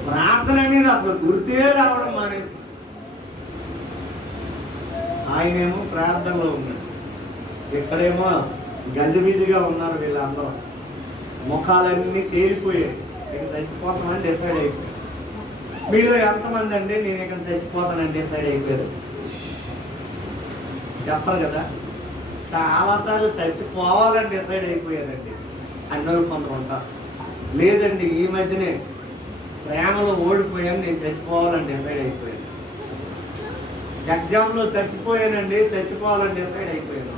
ప్రార్థన అనేది అసలు గుర్తే రావడం మానేది. ఆయనేమో ప్రార్థనలో ఉన్నాడు, ఇక్కడేమో గజిబిజిగా ఉన్నారు వీళ్ళందరూ. ముఖాలన్నీ తేలిపోయాయి. ఇక చచ్చిపోతామని డిసైడ్ అయిపోయారు. మీరు ఎంతమంది అండి నేను ఇక చచ్చిపోతానని డిసైడ్ అయిపోయారు? చెప్పరు కదా. చాలాసార్లు చచ్చిపోవాలని డిసైడ్ అయిపోయారండి అన్నోళ్ళు కొందరు ఉంటారు. లేదండి ఈ మధ్యనే ప్రేమలో ఓడిపోయాను, నేను చచ్చిపోవాలని డిసైడ్ అయిపోయాను. ఎగ్జామ్లో చచ్చిపోయానండి, చచ్చిపోవాలని డిసైడ్ అయిపోయాను.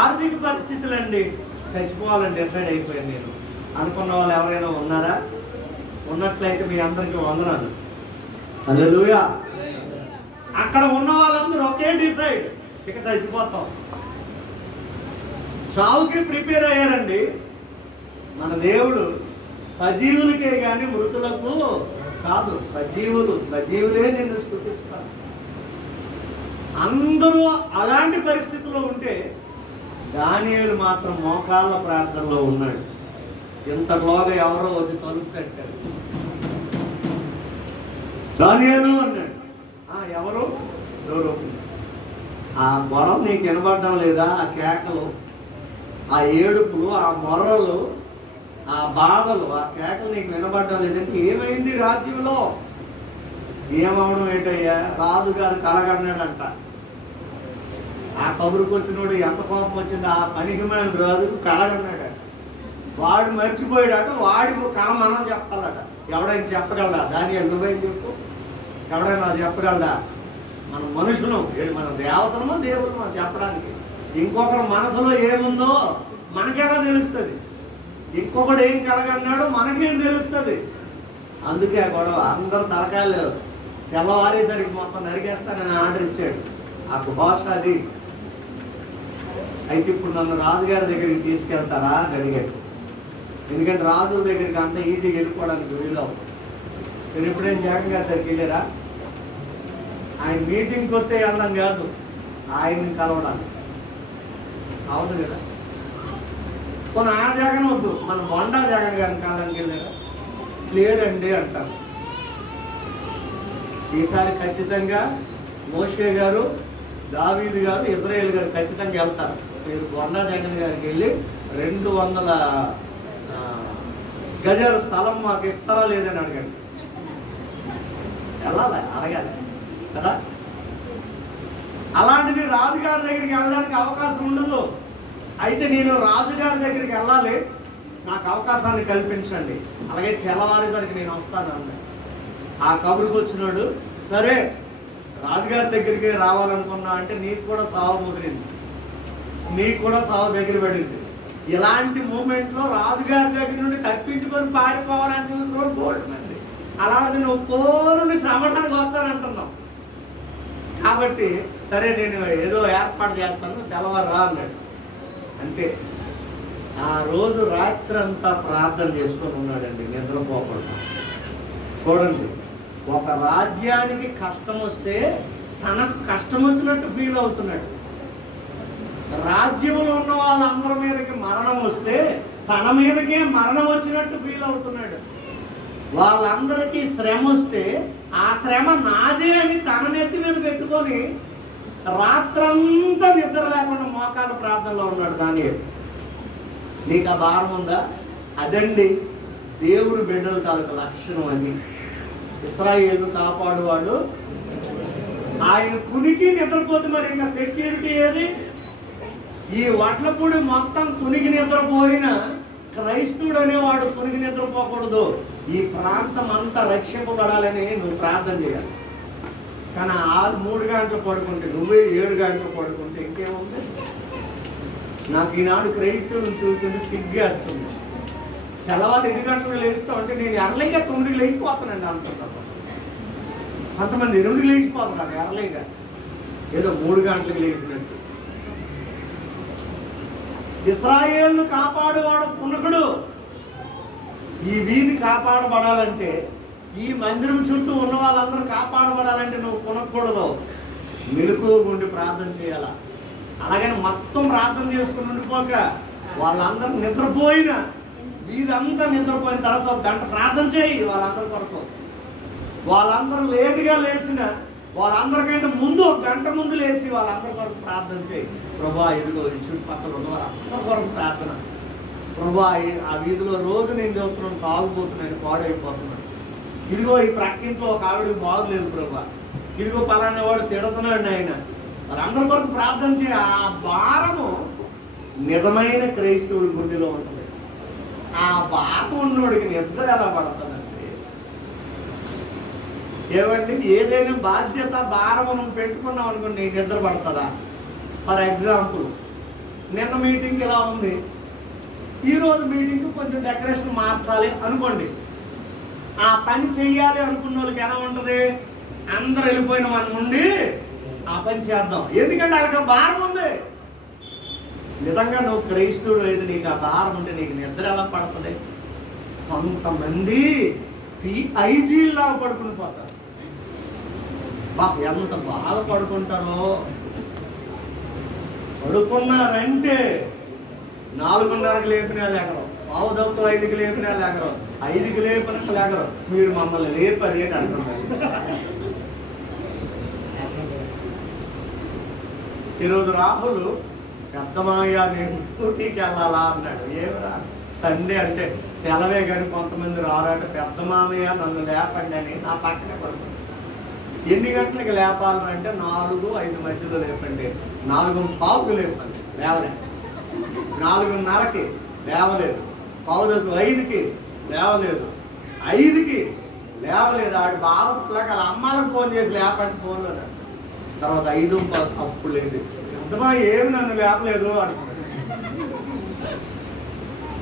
ఆర్థిక పరిస్థితులండి, చచ్చిపోవాలని డిసైడ్ అయిపోయాను నేను అనుకున్న వాళ్ళు ఎవరైనా ఉన్నారా? ఉన్నట్లయితే మీ అందరికీ వందనాలు. హల్లెలూయా. అక్కడ ఉన్న వాళ్ళందరూ ఒకే డిసైడ్, ఇక చచ్చిపోతాం. చావుకి ప్రిపేర్ అయ్యారండి. మన దేవుడు సజీవులకే కానీ మృతులకు కాదు. సజీవులే నిన్ను స్తుతిస్తారు. అందరూ అలాంటి పరిస్థితుల్లో ఉంటే దానియేలు మాత్రం మోకాళ్ళ ప్రార్థనలో ఉన్నాడు. ఇంతలోగా ఎవరో వచ్చి తలుపు కట్టారు. దానియేలు అన్నాడు. ఎవరు? ఎవరు? ఆ గొడవ నీకు వినబడడం లేదా? ఆ కేకలు, ఆ ఏడుపులు, ఆ మొర్రలు, ఆ బాధలు, ఆ కేకలు నీకు వినబడడం లేదంటే ఏమైంది రాజ్యంలో? ఏమవడం ఏంటయ్యా? రాజుగారు కలగన్నాడంట. ఆ కబురుకు వచ్చినోడు ఎంత కోపం వచ్చింది, ఆ పనికిమైన రాజుకు కలగన్నాడు. వాడు మర్చిపోయాడట. వాడికి మనం చెప్పాలట. ఎవడైనా చెప్పగలడా? దానియేలు నువ్వేం చెప్పు. ఎవడైనా చెప్పగలడా? మన మనుషులు, మన దేవతలమో దేవులమో చెప్పడానికి. ఇంకొకరు మనసులో ఏముందో మనకెలా తెలుస్తుంది? ఇంకొకడు ఏం కలగన్నాడో మనకేం తెలుస్తుంది? అందుకే ఆ గొడవ. అందరు తలకాయలు తెల్లవారేసరికి మొత్తం నరికేస్తానని ఆర్డర్ ఇచ్చాడు. ఆ భాష అది. అయితే ఇప్పుడు నన్ను రాజుగారి దగ్గరికి తీసుకెళ్తారా అని అడిగాడు. ఎందుకంటే రాజుల దగ్గరికి అంత ఈజీగా వెళ్ళిపోవడానికి వీలు. నేను ఎప్పుడేం జగన్ గారి దగ్గరికి వెళ్ళారా? ఆయన మీటింగ్కి వస్తే వెళ్ళడం కాదు, ఆయన్ని కలవడానికి. అవును కదా? కొన్ని ఆ జగన్ వద్దు, మన బొండా జగన్ గారిని కాలానికి వెళ్ళారా? లేదండి అంటారు. ఈసారి ఖచ్చితంగా మోషే గారు, దావీదు గారు, ఇజ్రాయేల్ గారు ఖచ్చితంగా వెళ్తారు. మీరు బొండా జగన్ గారికి వెళ్ళి 200 గజాల స్థలం మాకు ఇస్తారా లేదని అడగండి. వెళ్ళాలి, అడగాలి కదా. అలాంటిది రాజుగారి దగ్గరికి వెళ్ళడానికి అవకాశం ఉండదు. అయితే నేను రాజుగారి దగ్గరికి వెళ్ళాలి, నాకు అవకాశాన్ని కల్పించండి, అలాగే తెల్లవారేసరికి నేను వస్తాను అన్నాడు. ఆ కబురుకు వచ్చినాడు. సరే రాజుగారి దగ్గరికి రావాలనుకున్నా అంటే నీకు కూడా సావు ముదిరింది, నీకు కూడా సావు దగ్గర పడింది. ఇలాంటి మూమెంట్లో రాజుగారి దగ్గర నుండి తప్పించుకొని పారిపోవాలని చూసుకోవడం పోవట్లేదు. అలాంటిది నువ్వు కోరుని శ్రమటానికి వస్తానంటున్నావు. కాబట్టి సరే నేను ఏదో ఏర్పాటు చేస్తాను, తెల్లవారు రా అన్నాడు. అంతే. ఆ రోజు రాత్రి అంతా ప్రార్థన చేసుకొని ఉన్నాడండి, నిద్రపోకుండా. చూడండి, ఒక రాజ్యానికి కష్టం వస్తే తనకు కష్టం వచ్చినట్టు ఫీల్ అవుతున్నాడు. రాజ్యంలో ఉన్న వాళ్ళందరి మీదకి మరణం వస్తే తన మీదకే మరణం వచ్చినట్టు ఫీల్ అవుతున్నాడు. వాళ్ళందరికీ శ్రమ వస్తే ఆ శ్రమ నాదే అని తన నెత్తి మీద పెట్టుకొని రాత్రంతా నిద్ర లేకుండా మోకాళ్ళ ప్రార్థనలో ఉన్నాడు. దానియేలు. నీకు ఆ భారం ఉందా? అదండి దేవుడు బిడ్డల తాలూకు లక్షణం. అది ఇశ్రాయేలును కాపాడువాడు ఆయన. కునికి నిద్రపోతే మరి ఇంకా సెక్యూరిటీ ఏది? ఈ వడ్లపూడి మొత్తం కునికి నిద్రపోయిన క్రైస్తవుడు అనేవాడు కునికి నిద్రపోకూడదు. ఈ ప్రాంతం అంతా రక్షింపబడాలని నువ్వు ప్రార్థన చేయాలి. కానీ 3 గంటలు పడుకుంటే, నువ్వే 7 గంటలు పడుకుంటే ఇంకేముంది? నాకు ఈనాడు క్రైస్తవులను చూస్తుంటే సిగ్గేస్తుంది. తెల్లవారు 2 గంటలకు లేస్తూ ఉంటే నేను ఎర్లీగా 9కి లేచిపోతానండి అంటున్నాను. కొంతమంది 8కి లేచిపోతున్నారు ఎర్లీగా, ఏదో 3 గంటలకు లేచినట్టు. ఇశ్రాయేలును కాపాడువాడు కునకుడు. ఈ వీధి కాపాడబడాలంటే, ఈ మందిరం చుట్టూ ఉన్న వాళ్ళందరూ కాపాడబడాలంటే నువ్వు కునకూడదు, మెలకువగా ప్రార్థన చేయాలా. అలాగని మొత్తం ప్రార్థన చేసుకుని ఉండిపోక వాళ్ళందరూ నిద్రపోయిన వీధంతా నిద్రపోయిన తర్వాత 1 గంట ప్రార్థన చేయి వాళ్ళందరి కొరకు. వాళ్ళందరూ లేటుగా లేచిన వాళ్ళందరికంటే ముందు 1 గంట ముందు లేచి వాళ్ళందరి కొరకు ప్రార్థన చేయి. ప్రభా ఇదిగో ఈ చుట్టుపక్కల ఉన్న వాళ్ళందరి కొరకు ప్రార్థన. ప్రభా ఆ వీధిలో రోజు నేను చూస్తున్నాను తాగుపోతున్నాను, పాడైపోతున్నాను. ఇదిగో ఈ ప్రక్కింట్లో ఒక ఆవిడకి బాగులేదు ప్రభా, ఇదిగో పలానా వాడు తిడుతున్నాడు ఆయన. వాళ్ళందరి కొరకు ప్రార్థన చేయి. ఆ భారము నిజమైన క్రైస్తవుడి గుండెలో ఉంటుంది. ఆ భారం ఉన్నోడికి నిద్ర ఎలా పడుతుందండి? ఏమండి, ఏదైనా బాధ్యత భారము నువ్వు పెట్టుకున్నావు అనుకోండి, నీకు నిద్ర పడుతుందా? ఫర్ ఎగ్జాంపుల్, నిన్న మీటింగ్ ఇలా ఉంది, ఈరోజు మీటింగ్ కొంచెం డెకరేషన్ మార్చాలి అనుకోండి. ఆ పని చెయ్యాలి అనుకున్న వాళ్ళకి ఎలా ఉంటుంది? అందరూ వెళ్ళిపోయిన మన నుండి ఆ పని చేద్దాం, ఎందుకంటే వాళ్ళకి భారం ఉంది. నిజంగా నువ్వు క్రైస్తవుడు అయితే నీకు ఆ భారం ఉంటే నీకు నిద్ర ఎలా పడుతుంది? కొంతమంది PIGలా పడుకుని పోతారు. ఎంత బాగా పడుకుంటారో. పడుకున్నారంటే 4:30కి లేపినా లేకరు, 4:45కి లేపినా లేకరు, 5కి లేపినా లేకరు. మీరు మమ్మల్ని లేపది ఏంటి అంటున్నారు. ఈరోజు రాహుల్ పెద్దమాయ నేను డ్యూటీకి వెళ్ళాలా అన్నాడు. ఏమరా సండే అంటే సెలవే కానీ కొంతమంది రారంటే పెద్ద మామయ్య నన్ను లేపండి అని నా పక్కనే పడుతుంది. ఎన్ని గంటలకి లేపాలంటే 4-5 మధ్యలో లేపండి. 4:15కి లేపండి, లేవలేదు. 4:30కి లేవలేదు. 4:45కి లేవలేదు. 5కి లేవలేదు. ఆడు బాధపడలేక వాళ్ళ అమ్మాలకు ఫోన్ చేసి లేపండి ఫోన్లో. తర్వాత 5:10 అప్పుడు లేదు. పెద్దమా ఏమి నన్ను లేపలేదు అంటున్నాడు.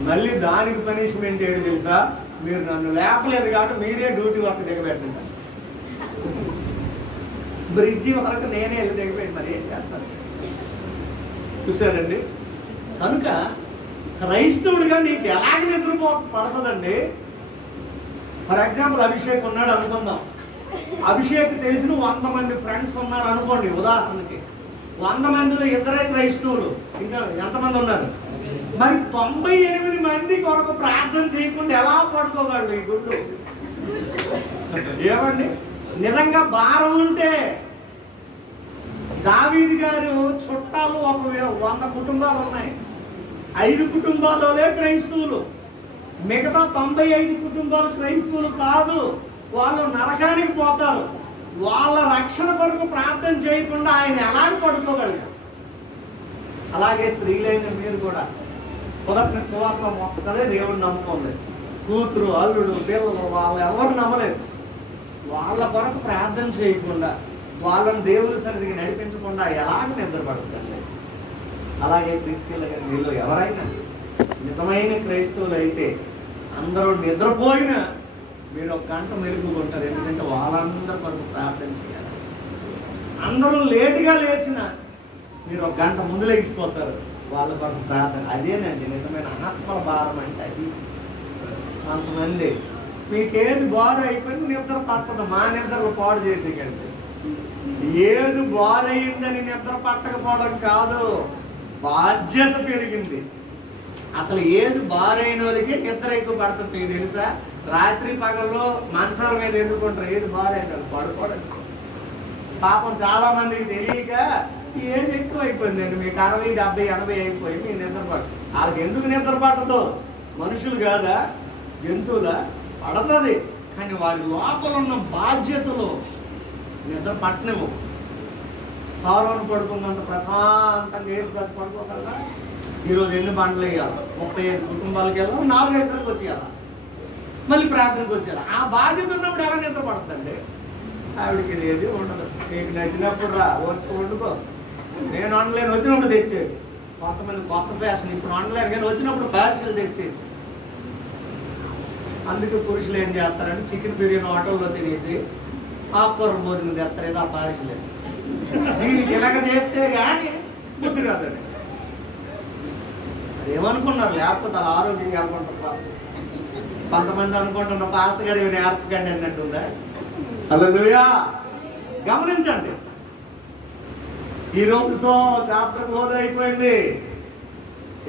మళ్ళీ దానికి పనిష్మెంట్ ఏంటి తెలుసా? మీరు నన్ను లేపలేదు కాబట్టి మీరే డ్యూటీ వర్క్ దిగబెట్టండి. బ్రిడ్జి వరకు నేనే వెళ్ళి దిగబెట్టి మరి ఏం చేస్తాను? చూసారండి. కనుక క్రైస్తవుడిగా నీకు ఎలాగ నిద్ర పడుతుందండి? ఫర్ ఎగ్జాంపుల్ అభిషేక్ ఉన్నాడు అనుకుందాం. అభిషేక్ తెలిసిన 100 మంది ఫ్రెండ్స్ ఉన్నారు అనుకోండి. ఉదాహరణకి 100 మందిలో 2 క్రైస్తవులు, ఇంకా ఎంతమంది ఉన్నారు? మరి 98 మంది కొరకు ప్రార్థన చేయకుండా ఎలా పడుకోగలరు ఈ గుడ్లు? ఏమండి? నిజంగా భారం ఉంటే దావీదు గారు చుట్టాలు ఒక 100 కుటుంబాలు ఉన్నాయి. 5 కుటుంబాలే క్రైస్తవులు, మిగతా 95 కుటుంబాలు క్రైస్తవులు కాదు. వాళ్ళు నరకానికి పోతారు. వాళ్ళ రక్షణ కొరకు ప్రార్థన చేయకుండా ఆయన ఎలాగ పడుకోగలిగారు? అలాగే స్త్రీలైన మీరు కూడా మొదటి సువార్త మొక్కలే దేవుడిని నమ్ముకోలేదు. కూతురు, అల్లుడు, పిల్లలు వాళ్ళు ఎవరు నమ్మలేదు. వాళ్ళ కొరకు ప్రార్థన చేయకుండా, వాళ్ళని దేవుని సన్నిధికి నడిపించకుండా ఎలాగ నిద్రపడుతుంది? అలాగే తీసుకెళ్ళగా మీలో ఎవరైనా నిజమైన క్రైస్తవులు అయితే అందరూ నిద్రపోయినా మీరు 1 గంట మెలుగుకుంటారు. ఎందుకంటే వాళ్ళందరి కొరకు ప్రార్థన చేయాలి. అందరూ లేటుగా లేచిన మీరు 1 గంట ముందు లెగిసిపోతారు వాళ్ళ కొరకు ప్రార్థన. అదేనండి నిజమైన ఆత్మల భారం అంటే. అది కొంతమంది మీకేది బారు అయిపోయింది నిద్ర పట్టదు, మా నిద్రలు పాడు చేసేకండి. ఏది బారయిందని నిద్ర పట్టకపోవడం కాదు, బాధ్యత పెరిగింది. అసలు ఏది బారైన వాళ్ళకి నిద్ర ఎక్కువ పడుతుంది తెలుసా? రాత్రి పగల్లో మంచాల మీద ఎందుకుంటారు? ఏది బారైన వాళ్ళు పడుకోవడం. పాపం చాలా మందికి తెలియక ఏది ఎక్కువ అయిపోయిందండి. మీకు 60, 70, 80 అయిపోయి మీకు నిద్ర పడదు. వాళ్ళకి ఎందుకు నిద్ర పట్టదు? మనుషులు కాదా, జంతువుల పడుతుంది. కానీ వారి లోపల ఉన్న బాధ్యతలు నిద్ర పట్టనేమో. సారోను పడుకున్నంత ప్రశాంతంగా ఏది పడుకోగలరా? ఈరోజు ఎన్ని బండ్లు వేయాలి? 35 కుటుంబాలకి వెళ్ళాలి, 4-5 సార్లు వచ్చేయాలి, మళ్ళీ ప్రార్థనకు వచ్చేయాలి. ఆ బాధ్యత ఉన్నప్పుడు ఎలా నిద్ర పడుతుందండి? ఆవిడకి ఏది ఉండదు. నీకు నచ్చినప్పుడు రా, వచ్చి వండుకో. నేను వండలేను, వచ్చినప్పుడు తెచ్చేది. కొంతమంది కొత్త ఫ్యాషన్, ఇప్పుడు వండలేరు కానీ వచ్చినప్పుడు పార్సిల్ తెచ్చేది. అందుకే పురుషులు ఏం చేస్తారంటే చికెన్ బిర్యానీ హోటల్లో తినేసి ఆకుకూర భోజనం తెస్తారు. ఏదో ఆ పార్సిల్ దీనికి ఇలాగ చేస్తే కానీ బుద్ధి రాదండి. ఏమనుకున్నారు? లేకపోతే ఆరోగ్యంగా అనుకుంటారు. కొంతమంది అనుకుంటున్నారు పాస్టర్ గారు ఇవి నేర్పకండి అన్నట్టుందా? హల్లెలూయా. గమనించండి, ఈ రోజుతో చాప్టర్ క్లోజ్ అయిపోయింది.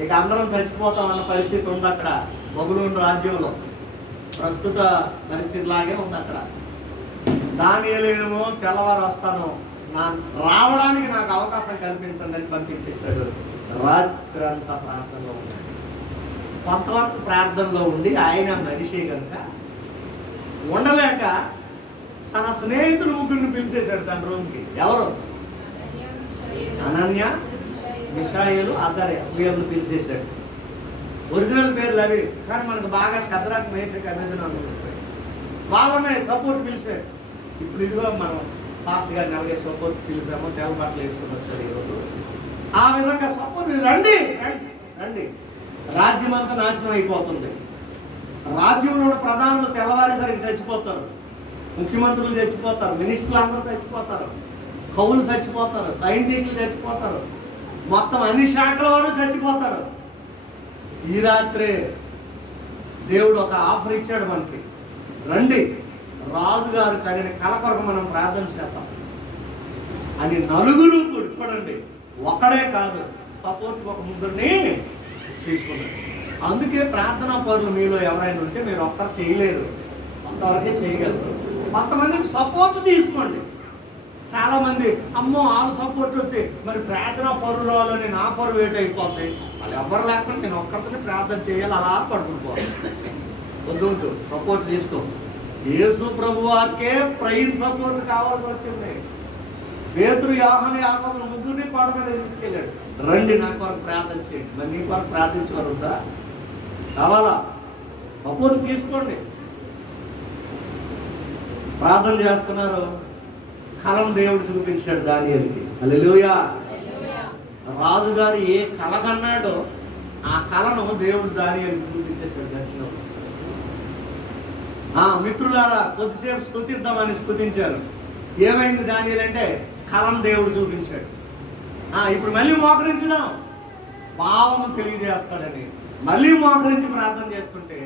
ఇక అందరం చచ్చిపోతాం అన్న పరిస్థితి ఉంది అక్కడ బబులోను రాజ్యంలో. ప్రస్తుత పరిస్థితి లాగే ఉంది అక్కడ. దానియేలేమో తెల్లవారు వస్తాను, రావడానికి నాకు అవకాశం కల్పించండి అని పంపించేశాడు. రాత్రంతా ప్రార్థనలో ఉన్నాడు. కొంతవరకు ప్రార్థనలో ఉండి ఆయన మనిషి కనుక ఉండలేక తన స్నేహితులు ముగ్గురిని పిలిచేశాడు తన రూమ్కి. ఎవరు? అనన్య, మిషాయేలు, అజర్యా. వీళ్ళని పిలిచేశాడు. ఒరిజినల్ పేర్లు అవి, కానీ మనకు బాగా శద్రాక్, మేషక్, అబేద్నెగో అనుకుంటాయి. వాళ్ళనే సపోర్ట్ పిలిచాడు. ఇప్పుడు ఇదిగో మనం పాస్టర్ గారిని అలాగే సపోర్ట్ పిలిచాము, తెల్ల బట్టలు వేసుకుని వచ్చారు ఈరోజు. ఆ విధంగా సపోర్ట్, రండి రండి. రాజ్యం అంతా నాశనం అయిపోతుంది. రాజ్యంలో ప్రధానులు తెల్లవారిసరికి చచ్చిపోతారు, ముఖ్యమంత్రులు చచ్చిపోతారు, మినిస్టర్లు అందరూ చచ్చిపోతారు, కవులు చచ్చిపోతారు, సైంటిస్టులు చచ్చిపోతారు, మొత్తం అన్ని శాఖల వారు చచ్చిపోతారు. ఈ రాత్రే దేవుడు ఒక ఆఫర్ ఇచ్చాడు మనకి, రండి రాజుగారు కలిగిన కల కొరకు మనం ప్రార్థన చేద్దాం అని. నలుగురు కూడా చూడండి, ఒకడే కాదు, సపోర్ట్ ఒక ముగ్గురిని తీసుకున్నాడు. అందుకే ప్రార్థనా పరులు మీలో ఎవరైనా ఉంటే మీరు ఒక్కరు చేయలేరు, కొంతవరకే చేయగలరు. కొంతమందికి సపోర్ట్ తీసుకోండి. చాలా మంది అమ్మో వాళ్ళు సపోర్ట్ వస్తే మరి ప్రార్థనా పరులని నా పరువు ఏటైపోతాయి, వాళ్ళు ఎవరు లేకుండా నేను ఒక్కరితోనే ప్రార్థన చేయాలి, అలా పడుకునిపోవాలి. వద్దు, సపోర్ట్ తీసుకో. యేసు ప్రభువారికే ప్రైజ్ సపోర్ట్ కావాల్సి వచ్చింది. పేతురు, యోహాను, యాకోబు ముగ్గురిని కొండ మీద తీసుకెళ్ళాడు, రండి నా కొరకు ప్రార్థన చేయండి. మరి నీ కొరకు ప్రార్థించగలుగుతా? కావాలా? సపోర్ట్ తీసుకోండి. ప్రార్థన చేస్తున్నారు, కళను దేవుడు చూపించాడు దానియేలుకి. హల్లెలూయా. రాజుగారు ఏ కళ కన్నాడో ఆ కళను దేవుడు దానియేలుకి చూపించేశాడు దర్శనం. మిత్రులారా, కొద్దిసేపు స్తుతిద్దామని స్తుతించారు. ఏమైంది దానియేలు అంటే కళను దేవుడు చూపించాడు. ఇప్పుడు మళ్ళీ మోకరించుదాం, భావం తెలియజేస్తాడని మళ్ళీ మోకరించి ప్రార్థన చేస్తుంటే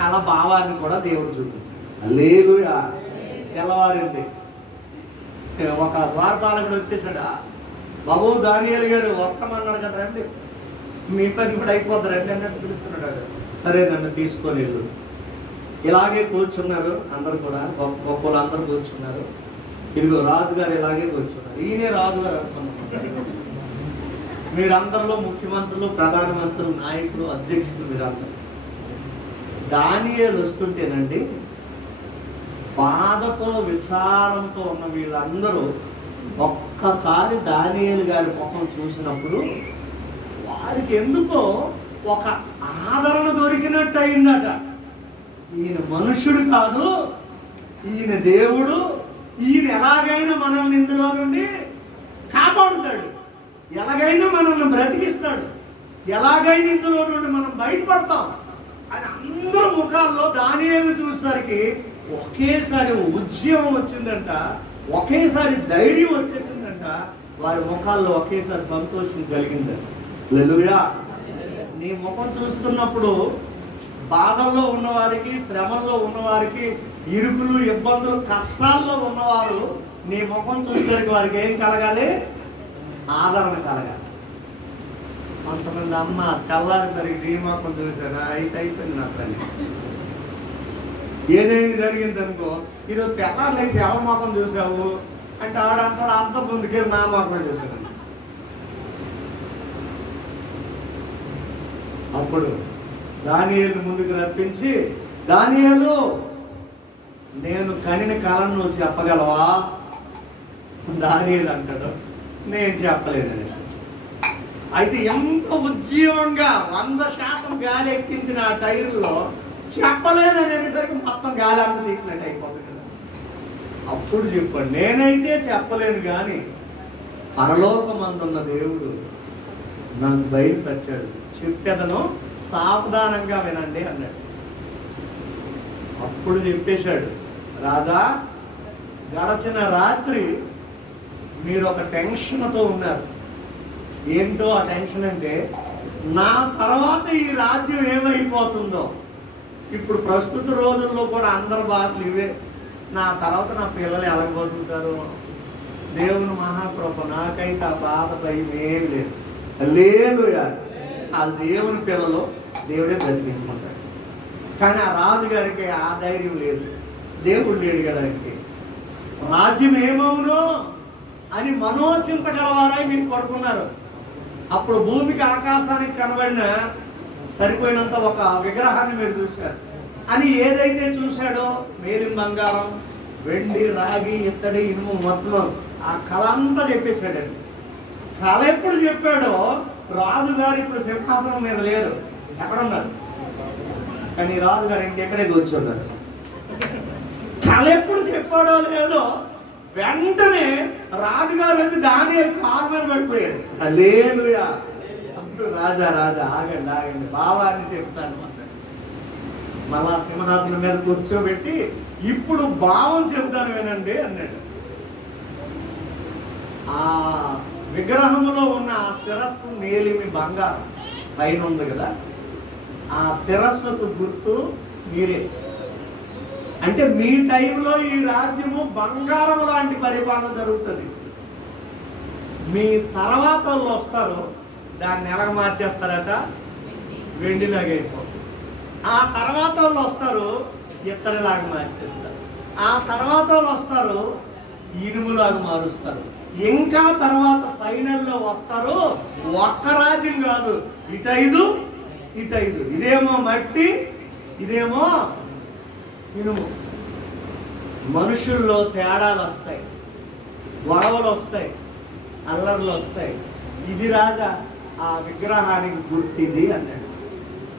కళ భావాన్ని కూడా దేవుడు చూపించాడు. హల్లెలూయా. తెల్లవారింది, ఒక ద్వారపాలకుడు వచ్చేసాడు. బాబు దానియేలు గారు వస్తామన్నాడు కదా, రండి మీ పని కూడా అయిపోద్ది రండి అన్నట్టు పిలుస్తున్నాడు. సరే నన్ను తీసుకొని వెళ్ళు. ఇలాగే కూర్చున్నారు అందరు కూడా, గొప్పలు అందరూ కూర్చున్నారు. ఇదిగో రాజుగారు ఇలాగే కూర్చున్నారు. ఈయనే రాజుగారు అనుకున్నారు. మీరందరిలో ముఖ్యమంత్రులు, ప్రధానమంత్రులు, నాయకులు, అధ్యక్షులు మీరందరూ. దానియేలు వస్తుంటేనండి బాధతో విచారంతో ఉన్న వీళ్ళందరూ ఒక్కసారి దానియేలు గారి ముఖం చూసినప్పుడు వారికి ఎందుకో ఒక ఆదరణ దొరికినట్టు అయిందట. ఈయన మనుష్యుడు కాదు, ఈయన దేవుడు, ఈయన ఎలాగైనా మనల్ని ఇందులో నుండి కాపాడుతాడు, ఎలాగైనా మనల్ని బ్రతికిస్తాడు, ఎలాగైనా ఇందులో నుండి మనం బయటపడతాం అని అందరూ ముఖాల్లో దానియేలు చూసేసరికి ఒకేసారి ఉద్యమం వచ్చిందంట, ఒకేసారి ధైర్యం వచ్చేసిందంట. వారి ముఖాల్లో ఒకేసారి సంతోషం కలిగిందంట. హల్లెలూయా. నీ ముఖం చూస్తున్నప్పుడు బాధల్లో ఉన్నవారికి, శ్రమల్లో ఉన్నవారికి, ఇరుకులు, ఇబ్బందులు, కష్టాల్లో ఉన్నవారు నీ ముఖం చూసేసరికి వారికి ఏం కలగాలి? ఆదరణ కలగాలి. కొంతమంది అమ్మ తెల్లారిసరికి నీ ముఖం చూసారా, అయిపోయింది నా పని. ఏదైనా జరిగింది అనుకో, ఈరోజు తెల్లారు లేచి ఎవరి ముఖం చూసావు అంటే ఆడంటాడు అంత ముందుకెళ్ళి నా ముఖం చూసాను. అప్పుడు దానియేలు ముందుకు రప్పించి, దానియేలు నేను కనిన కళను నువ్వు చెప్పగలవా? దానియేలు అంటాడు నేను చెప్పలేను. అయితే ఎంత ఉద్యమంగా 100% గాలి ఎక్కించిన ఆ టైర్లో చెప్పలేను అనేసరికి మొత్తం గాలి అంతా తీసినట్టు అయిపోతుంది కదా. అప్పుడు చెప్పాడు, నేనైతే చెప్పలేను కానీ పరలోకమందున్న దేవుడు నాకు బయలుపరిచాడు, చెప్పేదను సావధానంగా వినండి అన్నాడు. అప్పుడు చెప్పేశాడు, రాజా గడచిన రాత్రి మీరు ఒక టెన్షన్తో ఉన్నారు. ఏంటో ఆ టెన్షన్ అంటే, నా తర్వాత ఈ రాజ్యం ఏమైపోతుందో. ఇప్పుడు ప్రస్తుత రోజుల్లో కూడా అందరి బాధలు ఇవే, నా తర్వాత నా పిల్లలు ఎలాగబోతుంటారు. దేవుని మహాకృప, నాకైతే ఆ బాధ భయం ఏం లేదు. హల్లెలూయా. ఆ దేవుని పిల్లలు దేవుడే బ్రతికించుకుంటాడు. కానీ ఆ రాజుగారికి ఆ ధైర్యం లేదు, దేవుడు లేడు కదా. రాజ్యం ఏమవునో అని మనోచింత గలవారై మీరు పడుకున్నారు. అప్పుడు భూమికి ఆకాశానికి కనబడిన సరిపోయినంత ఒక విగ్రహాన్ని మీరు చూశారు. అని ఏదైతే చూశాడో మేలిం బంగారం, వెండి, రాగి, ఇత్తడి, ఇనుము మొత్తం ఆ కళ అంతా చెప్పేశాడండి. కళ ఎప్పుడు చెప్పాడో రాజుగారు ఇప్పుడు సింహాసనం మీద లేరు, ఎక్కడున్నారు? కానీ రాజుగారు ఇంకెక్కడే కూర్చున్నారు. కళ ఎప్పుడు చెప్పాడో లేదో వెంటనే రాజుగారు వచ్చి దానియేలు కాలు మీద పడిపోయాడు. హల్లెలూయా. అప్పుడు రాజా ఆగండి భావాన్ని చెప్తాను అన్నాడు. మళ్ళా సింహాసనం మీద కూర్చోబెట్టి ఇప్పుడు భావం చెబుతాను వినండి అన్నాడు. ఆ విగ్రహంలో ఉన్న ఆ శిరస్సు మేలిమి బంగారం పైన ఉంది కదా, ఆ శిరస్సుకు గుర్తు మీరే. అంటే మీ టైంలో ఈ రాజ్యము బంగారం లాంటి పరిపాలన జరుగుతుంది. మీ తర్వాత వాళ్ళు వస్తారు, దాన్ని ఎలాగ మార్చేస్తారట, వెండిలాగా అయిపోతుంది. ఆ తర్వాత వాళ్ళు వస్తారు, ఇత్తడిలాగా మార్చేస్తారు. ఆ తర్వాత వాళ్ళు వస్తారు, ఇనుములాగా మారుస్తారు. ఇంకా తర్వాత ఫైనల్లో వస్తారు, ఒక్క రాజ్యం కాదు, ఇటైదు ఇటైదు. ఇదేమో మట్టి, ఇదేమో ఇనుము. మనుషుల్లో తేడాలు వస్తాయి, గొడవలు వస్తాయి, అల్లర్లు వస్తాయి. ఇది రాజా ఆ విగ్రహానికి గుర్తింది అన్నాడు.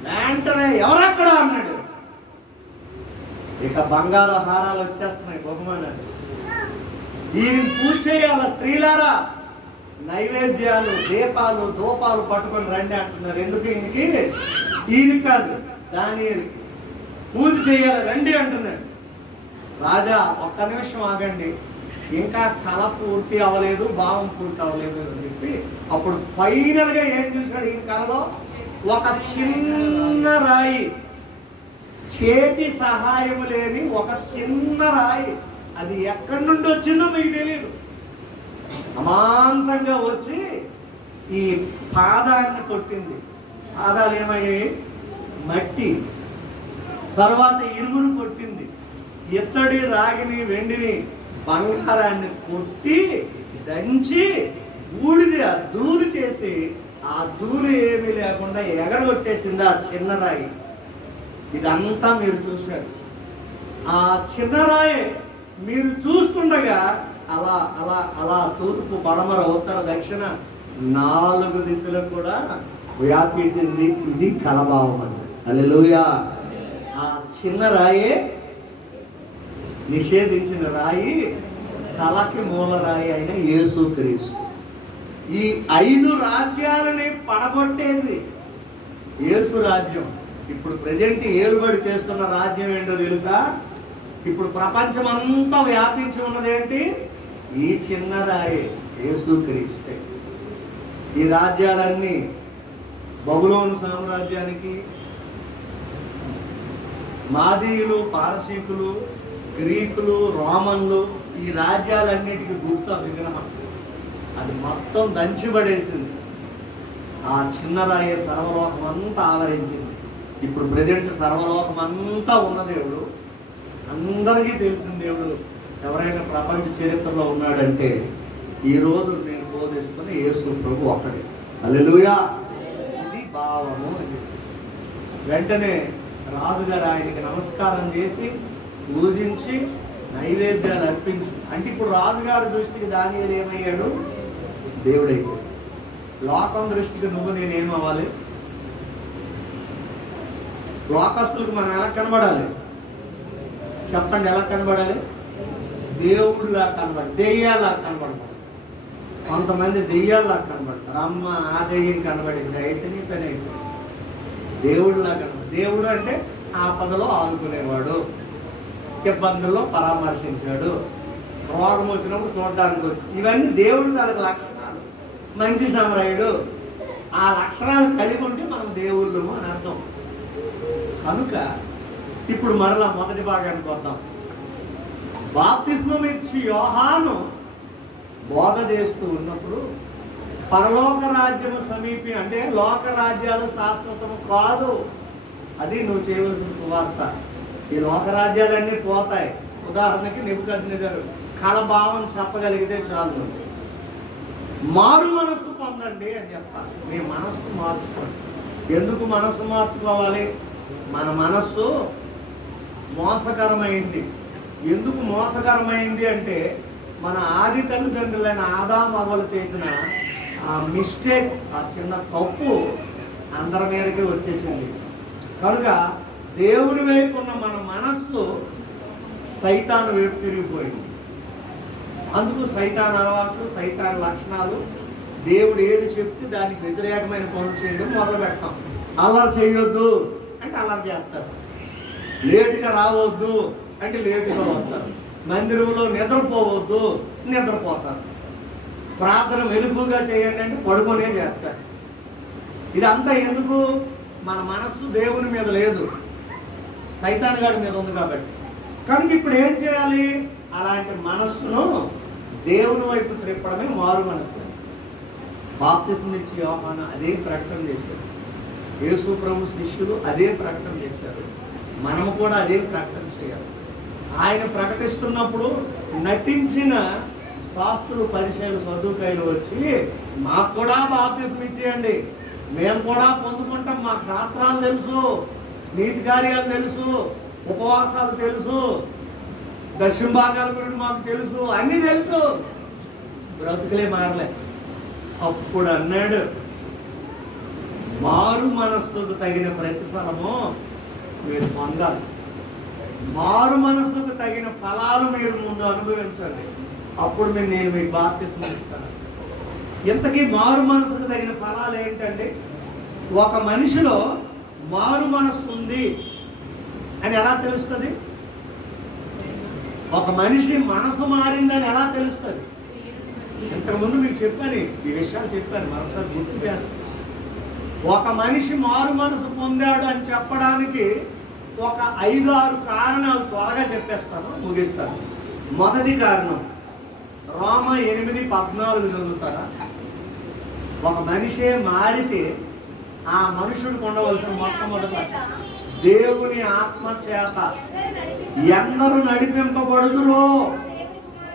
వెంటనే ఎవరక్కడ అన్నాడు. ఇక బంగారు హారాలు వచ్చేస్తున్నాయి, బహుమానాలు. ఈయన పూజ చేయాల స్త్రీలారా, నైవేద్యాలు, దీపాలు, దూపాలు పట్టుకొని రండి అంటున్నారు. ఎందుకు ఈయనకి? ఈయన కాదు, దానియేలుకి పూజ చేయాలి రండి అంటున్నాడు. రాజా ఒక్క నిమిషం ఆగండి, ఇంకా కళ పూర్తి అవ్వలేదు, భావం పూర్తి అవ్వలేదు అని చెప్పి అప్పుడు ఫైనల్గా ఏం చూశాడు ఈయన కళలో? ఒక చిన్న రాయి, చేతి సహాయం లేని ఒక చిన్న రాయి. అది ఎక్కడి నుండి వచ్చిందో మీకు తెలియదు. అమాంతంగా వచ్చి ఈ పాదాన్ని కొట్టింది. పాదాలు ఏమయ్యాయి? మట్టి. తర్వాత ఇనుమును కొట్టింది. ఇత్తడి, రాగిని, వెండిని, బంగారాన్ని కొట్టి దంచి బూడిది ఆ ధూళి చేసి ఆ ధూళి ఏమీ లేకుండా ఎగరగొట్టేసింది ఆ చిన్న రాయి. ఇదంతా మీరు చూశారు. ఆ చిన్న రాయి మీరు చూస్తుండగా అలా అలా అలా తూర్పు, పడమర, ఉత్తర, దక్షిణ 4 దిశలకు కూడా వ్యాపించింది. ఇది కలభావం అన్నది. హల్లెలూయా. ఆ చిన్న రాయే నిషేధించిన రాయి, తలకి మూల రాయి అయిన యేసుక్రీస్తు. ఈ 5 రాజ్యాలని పడగొట్టేది యేసు రాజ్యం. ఇప్పుడు ప్రజెంట్ ఏలుబడి చేస్తున్న రాజ్యం ఏంటో తెలుసా? ఇప్పుడు ప్రపంచం అంతా వ్యాపించి ఉన్నదేంటి? ఈ చిన్న రాయే, యేసుక్రీస్తే. ఈ రాజ్యాలన్నీ బబులోను సామ్రాజ్యానికి, మాదీయులు, పారసీకులు, గ్రీకులు, రోమన్లు, ఈ రాజ్యాలన్నిటికీ గుర్తు ఆ విగ్రహం. అది మొత్తం దంచిబడేసింది. ఆ చిన్న రాయి సర్వలోకం అంతా ఆవరించింది. ఇప్పుడు ప్రజెంట్ సర్వలోకం అంతా ఉన్న దేవుడు, అందరికీ తెలిసిన దేవుడు ఎవరైనా ప్రపంచ చరిత్రలో ఉన్నాడంటే ఈరోజు నేను బోధిస్తున్న యేసు ప్రభు ఒక్కడే. హల్లెలూయా. ఇది భావము అని. వెంటనే రాజుగారు ఆయనకి నమస్కారం చేసి పూజించి నైవేద్యాలు అర్పించి, అంటే ఇప్పుడు రాజుగారి దృష్టికి దానియేలు ఏమయ్యాడు? దేవుడైపోయాడు. లోకం దృష్టికి నువ్వు నేనేమవ్వాలి? లోకస్తులకు మనం ఎలా కనబడాలి చెప్పండి? ఎలా కనబడాలి? దేవుడిలా కనబడాలి, దెయ్యాలా కనబడతారు. కొంతమంది దెయ్యాలా కనబడతారు. అమ్మ ఆ దెయ్యం కనబడింది, అయితే నీ పని అయిపోయింది. దేవుడిలా కనబడి, దేవుడు అంటే ఆపదలో ఆదుకునేవాడు, ఇబ్బందుల్లో పరామర్శించాడు, రోగం వచ్చినప్పుడు చూడడానికి వచ్చి, ఇవన్నీ దేవుడి తనకు లక్షణాలు. మంచి సమరయుడు, ఆ లక్షణాలు కలిగి ఉంటే మనం దేవుళ్ళము అని అర్థం. కనుక ఇప్పుడు మరలా మొదటి భాగానికి వద్దాం. బాప్తిస్మం ఇచ్చి యోహాను బోధ చేస్తూ ఉన్నప్పుడు పరలోక రాజ్యము సమీపి, అంటే లోక రాజ్యాలు శాశ్వతము కాదు, అది నువ్వు చేయవలసిన సువార్త. ఈ లోక రాజ్యాలన్నీ పోతాయి. ఉదాహరణకి నెబుకద్నెజరు కలభావం చెప్పగలిగితే చాలు. మారు మనస్సు పొందండి అని చెప్పాలి. మీ మనస్సు మార్చుకోండి. ఎందుకు మనస్సు మార్చుకోవాలి? మన మనస్సు మోసకరమైంది. ఎందుకు మోసకరమైంది అంటే మన ఆది తల్లిదండ్రులైన ఆదాము అవ్వలు చేసిన ఆ మిస్టేక్, ఆ చిన్న తప్పు అందరి మీదకి వచ్చేసింది. కనుక దేవుని వైపు ఉన్న మన మనస్సు సైతాను వైపు తిరిగిపోయింది. అందుకు సైతాన్ అలవాట్లు, సైతాన్ లక్షణాలు, దేవుడు ఏది చెప్తే దానికి వ్యతిరేకమైన పనులు చేయడం మొదలు పెడతాం. అల్లరి చేయొద్దు అంటే అల్లరి చేస్తారు, లేటుగా రావద్దు అంటే లేటుగా వస్తారు, మందిరంలో నిద్రపోవద్దు నిద్రపోతారు. ప్రార్థన మెలుగుగా చేయండి అంటే పడుకొనే చేస్తారు. ఇదంతా ఎందుకు? మన మనస్సు దేవుని మీద లేదు, సైతాన్ గాడి మీద ఉంది కాబట్టి. కనుక ఇప్పుడు ఏం చేయాలి? అలాంటి మనస్సును దేవుని వైపు త్రిప్పడమే మారు మనస్సు. బాప్తిస్మం ఇచ్చి యోహాను అదే ప్రకటన చేశారు, యేసు ప్రభు శిష్యులు అదే ప్రకటన చేశారు, మనము కూడా అదే ప్రకటన చేయాలి. ఆయన ప్రకటిస్తున్నప్పుడు నటించిన శాస్త్రులు, పరిచయాలు, సదుకాయలు వచ్చి మాకు కూడా బాప్తిస్మం ఇచ్చేయండి, మేము కూడా పొందుకుంటాం, మాకు శాస్త్రాలు తెలుసు, నీతి కార్యాలు తెలుసు, ఉపవాసాలు తెలుసు, దశమ భాగాల గురించి మాకు తెలుసు, అన్నీ తెలుసు, బ్రతుకులే మారలే. అప్పుడు అన్నాడు, మారు మనస్సుకు తగిన ప్రతిఫలము మీరు పొందాలి, మారు మనస్సుకు తగిన ఫలాలు మీరు ముందు అనుభవించండి, అప్పుడు నేను మీకు బాప్తిస్మం ఇస్తాను. ఇంతకీ మారు మనస్సుకు తగిన ఫలాలు ఏంటంటే, ఒక మనిషిలో మారు మనస్సు ఉంది అని ఎలా తెలుస్తుంది? ఒక మనిషి మనసు మారిందని ఎలా తెలుస్తుంది? ఇంతకుముందు మీకు చెప్పాను, ఈ విషయాలు చెప్పాను, మరొకసారి గుర్తు చేస్తాను. ఒక మనిషి మారు మనసు పొందాడు అని చెప్పడానికి ఒక 5-6 కారణాలు త్వరగా చెప్పేస్తాను, ముగిస్తాను. మొదటి కారణం, రోమ 8:14 చదువుతారా? ఒక మనిషే మారితే ఆ మనుషుడికి ఉండవలసిన మొట్టమొదట దేవుని ఆత్మ చేత ఎందరు నడిపింపబడుదురో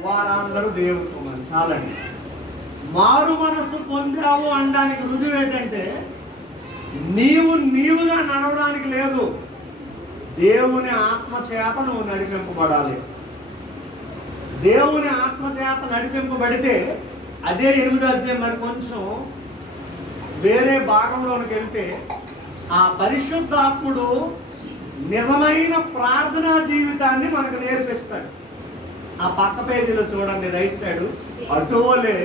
వారందరూ దేవుని కుమారులు. చాలండి. మారు మనసు పొందావు అనడానికి రుజువు ఏంటంటే, నీవుగా నడవడానికి లేదు, దేవుని ఆత్మ చేత నువ్వు నడిపింపబడాలి. దేవుని ఆత్మ చేత నడిపింపబడితే అదే 8వ అధ్యాయం మరి కొంచెం వేరే భాగంలోనికి వెళ్తే, ఆ పరిశుద్ధాత్ముడు నిజమైన ప్రార్థనా జీవితాన్ని మనకు నేర్పిస్తాడు. ఆ పక్క పేజీలో చూడండి, రైట్ సైడ్, అటువలే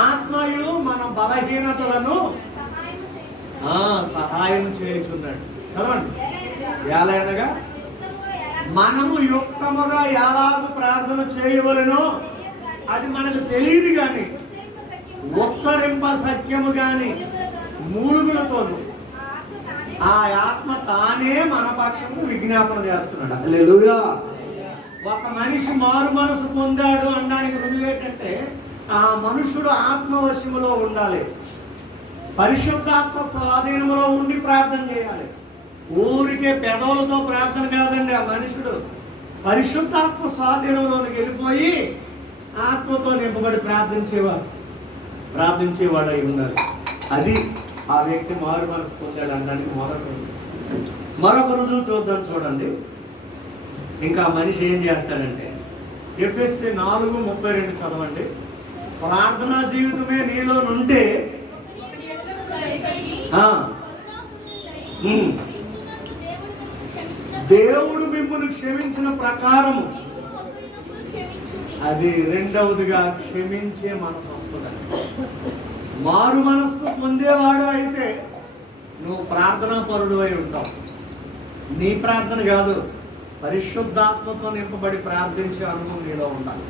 ఆత్మయు మన బలహీనతలను సహాయం చేయుచున్నాడు. చదవండి. ఎలాగనగా మనము యుక్తముగా ఎలాగూ ప్రార్థన చేయవలెనో అది మనకు తెలియదు కానీ, ఉచ్చరింప సత్యము కానీ మూలుగులతోను ఆ ఆత్మ తానే మన పక్షము విజ్ఞాపన చేస్తున్నాడు. హల్లెలూయా. ఒక మనిషి మారు మనసు పొందాడు అనడానికి రుజువు ఏంటంటే, ఆ మనుషుడు ఆత్మవశములో ఉండాలి, పరిశుద్ధాత్మ స్వాధీనంలో ఉండి ప్రార్థన చేయాలి. ఊరికే పెదవులతో ప్రార్థన కాదండి. ఆ మనుషుడు పరిశుద్ధాత్మ స్వాధీనంలోనికి వెళ్ళిపోయి ఆత్మతో నింపబడి ప్రార్థించేవాడై ఉండాలి. అది ఆ వ్యక్తి మారు మనసు పొందాడు అనడానికి మరొక రుజువు చూద్దాం. చూడండి, ఇంకా మనిషి ఏం చేస్తాడంటే, ఎఫెసీ 4:32 చదవండి. ప్రార్థనా జీవితమే నీలో నుంటే దేవుడు మిమ్మల్ని క్షమించిన ప్రకారము, అది రెండవదిగా క్షమించే మనసు వస్తుంది. మారు మనస్సు పొందేవాడు అయితే నువ్వు ప్రార్థనా పరుడు అయి ఉంటావు. నీ ప్రార్థన కాదు, పరిశుద్ధాత్మతో నింపబడి ప్రార్థించే అనుభవం నీలో ఉండాలి.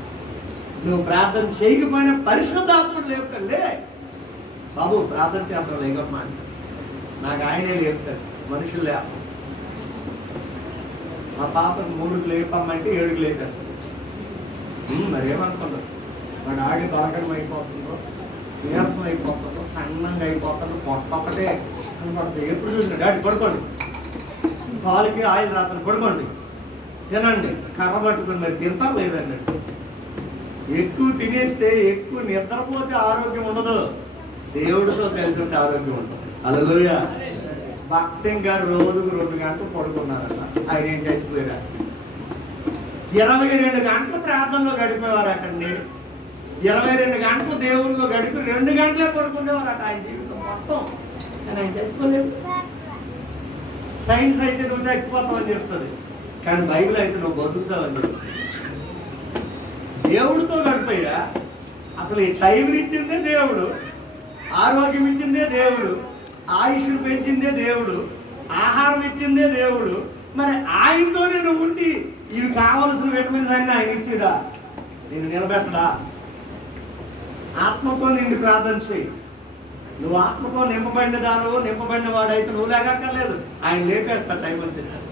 నువ్వు ప్రార్థన చేయకపోయినా పరిశుద్ధాత్మను లేపుతండి, బాబు ప్రార్థన చేద్దాం లేకమ్మా అంటే నాకు ఆయనే లేపుతాడు, మనుషులు లేప. మా పాపకు 3కి లేపమ్మంటే 7కి లేపాడు. మరి ఏమనుకున్నాడు? మా డాడీ బలకరం అయిపోతుందో, నీరసం అయిపోతుందో, సన్నంగా అయిపోతుందో, ఒక్కటే కనపడుతుంది. ఎప్పుడు చూసిన డాడీ పడుకోండి, కాలుకి ఆయిల్ రాత్రి పడుకోండి, తినండి, కర్ర పట్టుకుని మరి తింటారు లేదన్నట్టు. ఎక్కువ తినేస్తే, ఎక్కువ నిద్రపోతే ఆరోగ్యం ఉండదు, దేవుడితో కలిసి ఉంటే ఆరోగ్యం ఉంటుంది. హల్లెలూయా. భక్త్ సింగ్ గారు రోజుకు 2 గంటలు పడుకున్నారట. ఆయన ఏం చచ్చిపోయారు? 22 గంటలు ప్రార్థనలో గడిపేవారటండి. 22 గంటలు దేవుళ్ళలో గడిపి 2 గంటలే పడుకునేవారట ఆయన జీవితం మొత్తం. కానీ ఆయన చచ్చిపోలేదు. సైన్స్ అయితే నువ్వు చచ్చిపోతావని చెప్తుంది, కానీ బైబిల్ అయితే నువ్వు బతుకుతావని చెప్తుంది. దేవుడితో గడిపోయా. అసలు ఈ టైంని ఇచ్చిందే దేవుడు, ఆరోగ్యం ఇచ్చిందే దేవుడు, ఆయుష్ పెంచిందే దేవుడు, ఆహారం ఇచ్చిందే దేవుడు. మరి ఆయనతోనే నువ్వు ఉండి ఇవి కావలసిన విటమిన్స్ అన్నీ ఆయన ఇచ్చిడా? నేను నిలబెట్టడా? ఆత్మతో నిండి ప్రార్థన చేయి. నువ్వు ఆత్మతో నింపబడిన దానివో నింపబడిన వాడైతే నువ్వు లేకక్కర్లేదు, ఆయన లేపేస్తా టైం వచ్చేసాడు.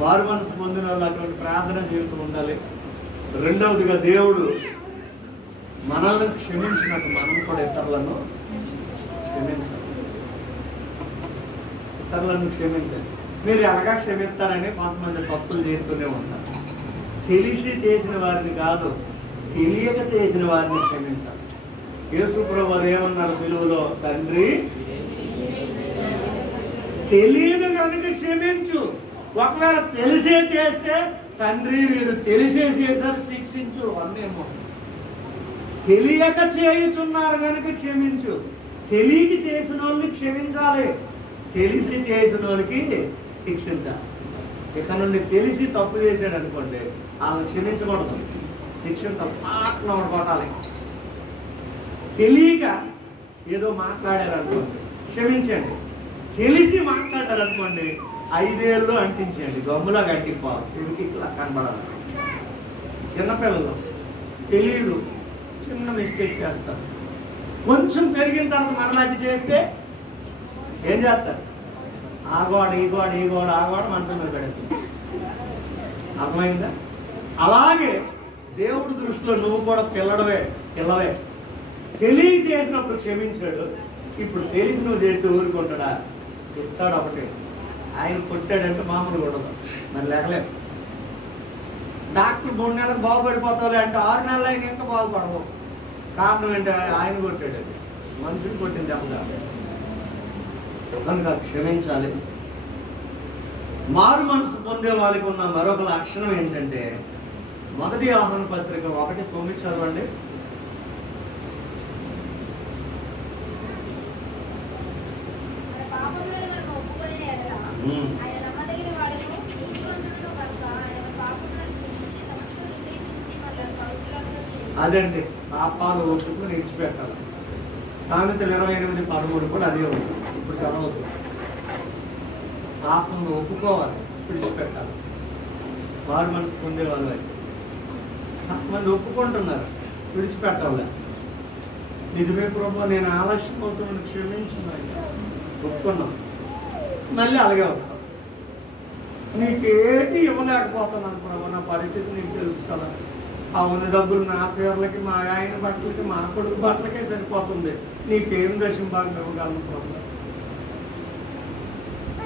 మారు మనసు పొందిన వాళ్ళు అటువంటి ప్రార్థన జీవితం ఉండాలి. రెండవదిగా దేవుడు మనల్ని క్షమించినట్టు మనం కూడా ఇతరులను క్షమించాలి. ఇతరులను క్షమించాలి. మీరు ఎలాగా క్షమిస్తారని కొంతమంది తప్పులు చేస్తూనే ఉంటారు. తెలిసి చేసిన వారిని కాదు, తెలియక చేసిన వారిని క్షమించాలి. యేసు ప్రభువు ఏమన్నారు సిలువలో? తండ్రి తెలియదు కనుక క్షమించు. ఒకవేళ తెలిసే చేస్తే తండ్రి వీరు తెలిసే చేశారు శిక్షించు అన్నేమో. తెలియక చేయుచున్నారు కనుక క్షమించు. తెలియక చేసిన వాళ్ళని క్షమించాలి, తెలిసి చేసిన వాళ్ళకి శిక్షించాలి. ఇక నుండి తెలిసి తప్పు చేశాడు అనుకోండి, వాళ్ళని క్షమించకూడదు, శిక్షించాలి, పాటలు కొట్టాలి. తెలియక ఏదో మాట్లాడారు అనుకోండి, క్షమించండి. తెలిసి మాట్లాడారు అనుకోండి, 5 ఏళ్ళు అంటించండి, గమ్ములా అంటిపోవాలి, ఇట్లా కనబడాలి. చిన్నపిల్లలు తెలియదు, చిన్న మిస్టేక్ చేస్తారు. కొంచెం పెరిగిన తర్వాత మరలా అది చేస్తే ఏం చేస్తారు? ఆ గోడ ఈ గోడ ఈ గోడ ఆ గోడ మంచం మీద పెడుతుంది. అర్థమైందా? అలాగే దేవుడి దృష్టిలో నువ్వు కూడా పిల్లవే. తెలియజేసినప్పుడు క్షమించాడు. ఇప్పుడు తెలిసి నువ్వు చేస్తే ఊరుకుంటాడా? ఇస్తాడు ఒకటి. ఆయన కొట్టాడంటే మామూలు కొడదు, మరి లేకలేదు. డాక్టర్ 3 నెలలకు బాగుపడిపోతావులే అంటే 6 నెలలు అయినా ఇంకా బాగుపడవు. కారణం ఏంటి? ఆయన కొట్టాడు, మనుషులు కొట్టింది దెబ్బగా. కనుక క్షమించాలి. మారు మనసు పొందే వాళ్ళకి ఉన్న మరొక లక్షణం ఏంటంటే, 1 యోహాను పత్రిక 1:9 చదవండి. అదండి, పాపాలు ఒప్పుకుని విడిచిపెట్టాలి. సామెతలు 28:13 కూడా అదే ఉంది. ఇప్పుడు చదవద్దు. పాపం ఒప్పుకోవాలి, విడిచిపెట్టాలి. వారు మనసు పొందేవాళ్ళు అయితే కొంతమంది ఒప్పుకుంటున్నారు, విడిచిపెట్టాలి. నిజమే ప్రభు, నేను ఆలస్యం అవుతున్నాను, క్షమించున్నాను, ఒప్పుకున్నాం. మళ్ళీ అలాగే అవుతాం. నీకేటి ఇవ్వలేకపోతున్నాను ప్రభు, నా పరిస్థితి నీకు తెలుసు కదా. అవును, డబ్బులు నా షేర్లకి, మా ఆయన బట్టలకి, మా కొడుకు బట్టలకే సరిపోతుంది, నీకేం దశం బాగా ఇవ్వగలను ప్రభు.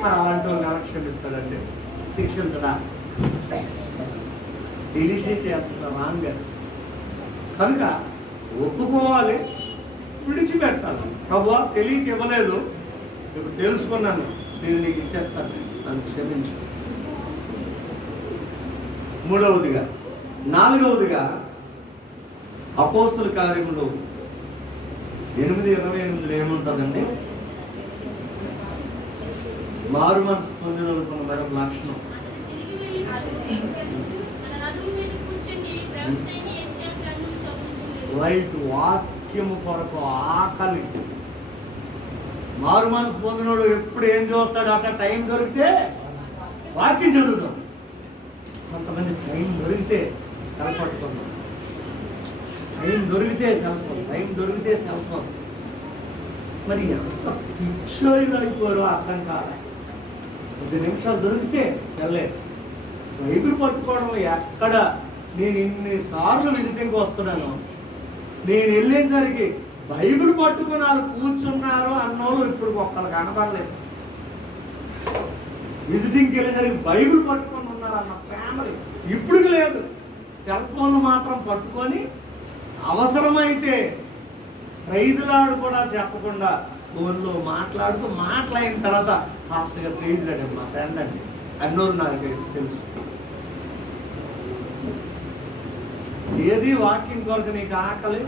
మరి అలాంటి వాళ్ళని ఎలా క్షమిస్తాడండి? శిక్షించడా? తెలిసి చేస్తున్నా రాంగ్. కనుక ఒప్పుకోవాలి, విడిచిపెట్టాలి. ప్రభు తెలియక ఇవ్వలేదు, ఇప్పుడు తెలుసుకున్నాను, నేను నీకు ఇచ్చేస్తాను, నన్ను క్షమించు. 3వదిగా 4వదిగా అపోస్తుల కార్యములు 8:28 ఏముంటుందండి? మారు మనసు పొందిన వాళ్ళకున్న మరొక లక్షణం, రైట్ వాక్యము కొరకు ఆకలి. మారు మనసు పొందినోడు ఎప్పుడు ఏం చూస్తాడు? అట్లా టైం దొరికితే వాక్యం చదువుతాం. కొంతమంది టైం దొరికితే సెల్ పట్టుకుంటాం, టైం దొరికితే సెల్ ఫోన్. మరి ఎంత పిచ్చోయిగా అయిపోయారో అర్థం కాదు. 10 నిమిషాలు దొరికితే సెల్లే. బైబిల్ పట్టుకోవడం ఎక్కడ? నేను ఇన్నిసార్లు విజిటింగ్కి వస్తున్నాను, నేను వెళ్ళేసరికి బైబిల్ పట్టుకుని వాళ్ళు కూర్చున్నారు అన్నోళ్ళు ఇప్పుడు ఒక్కళ్ళు కనపడలేదు. విజిటింగ్కి వెళ్ళేసరికి బైబిల్ పట్టుకొని ఉన్నారు అన్న ఫ్యామిలీ ఇప్పుడు లేదు. సెల్ ఫోన్లు మాత్రం పట్టుకొని అవసరమైతే ప్రైజ్లాడు కూడా చెప్పకుండా ఫోన్లో మాట్లాడిన తర్వాత హాస్టల్గా ప్రైజ్లాడు మా ఫ్రెండ్ అండి అన్నోరు నాకు తెలుసు. ఏది వాకింగ్ కొరకు నీకు ఆకలి?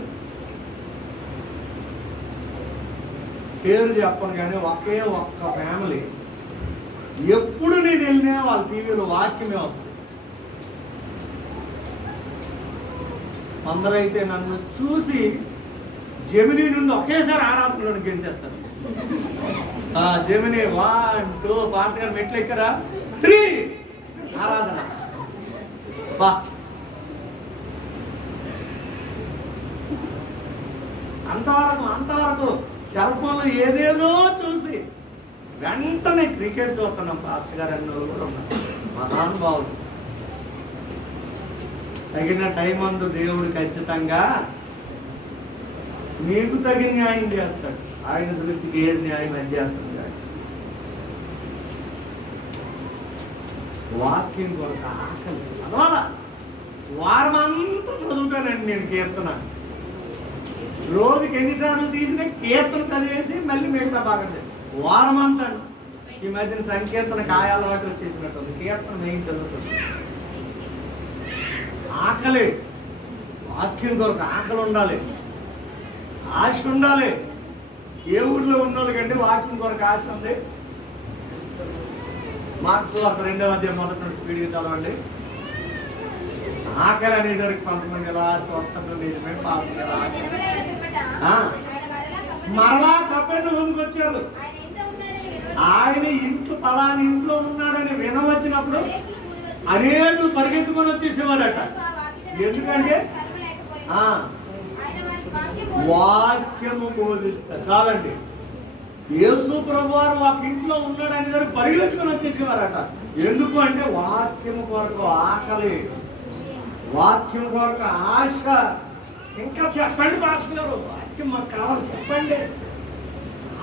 పేరు చెప్పను కానీ ఒక్క ఫ్యామిలీ ఎప్పుడు నేను వెళ్ళినా వాళ్ళ టీవీలో వాక్యమే వస్తుంది. కొందరైతే నన్ను చూసి జెమినీ నుండి ఒకేసారి ఆరాధనలోకి గెంతేస్తారు. జెమినీ 1 2 పాస్టర్ గారు మెట్లు ఎక్కరా 3 ఆరాధన. బా అంతవరకు సెల్ ఫోన్లో ఏదేదో చూసి వెంటనే క్రికెట్ చూస్తున్నాం. పాస్టర్ గారు అన్న వాళ్ళు కూడా ఉన్నారు, మహానుభావులు. తగిన టైం అందు దేవుడు ఖచ్చితంగా మీకు తగిన న్యాయం చేస్తాడు. ఆయన దృష్టికి ఏది న్యాయం అని చేస్తుంది. వాక్యం కొరకు ఆకలి చదవాలా. వారం అంతా చదువుతానండి నేను కీర్తన. రోజుకి ఎన్నిసార్లు తీసినా కీర్తన చదివేసి మళ్ళీ మిగతా భాగం వారం అంతా. ఈ మధ్యన సంకీర్తన కాయాలవాటు వచ్చేసినట్టుంది. కీర్తన మెయిన్ చదువుతుంది. ఆకలి, వాక్యం కొరకు ఆకలి ఉండాలి, ఆశ ఉండాలి. ఏ ఊర్లో ఉన్న వాళ్ళకంటే వాక్యం కొరకు ఆశ ఉంది. మార్క్స్ వార్త 2వ అధ్యాయం మొదటి నుండి స్పీడ్గా చదవండి. ఆకలి అనేసరికి కొంతమంది ఎలా చూస్తున్నారు, నిజమే పాపం మరలా కపెర్నహూముకు వచ్చారు. ఆయన ఇంట్లో పలాని ఇంట్లో ఉన్నాడని వినవచ్చినప్పుడు అనేకులు పరిగెత్తుకొని వచ్చేసేవారట. ఎందుకంటే వాక్యము బోధిస్తారు. చాలండి. యేసు ప్రభువారు ఒక ఇంట్లో ఉన్నాడని పరిగెత్తుకొని వచ్చేసేవారట. ఎందుకు అంటే వాక్యము కొరకు ఆకలి, వాక్యం కొరకు ఆశ. ఇంకా చెప్పండి పాస్టర్ గారు, వాక్యం మాకు కావాలి చెప్పండి,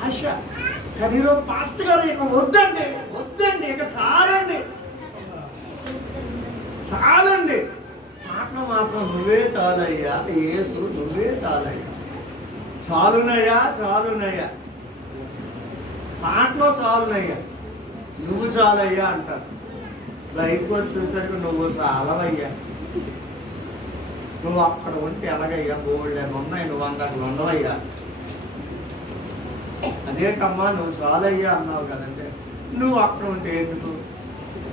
ఆశ. కానీ ఈరోజు పాస్టర్ గారు ఇక వద్దండి, ఇక చాలండి, మాత్రం నువ్వే చాలయ్యా, యేసు నువ్వే చాలయ్యా, చాలునయ్యా, పాటలో చాలునయ్యా, నువ్వు చాలయ్యా అంటారు. బయటకు వచ్చి చూసరికి నువ్వు చాలవయ్యా, నువ్వు అక్కడ ఉంటే ఎలాగయ్యా, బోల్డ్ ఉన్నాయి, నువ్వు అక్కడ ఉండవయ్యా. అదేంటమ్మా నువ్వు చాలయ్యా అన్నావు కదంటే, నువ్వు అక్కడ ఉంటే ఎందుకు,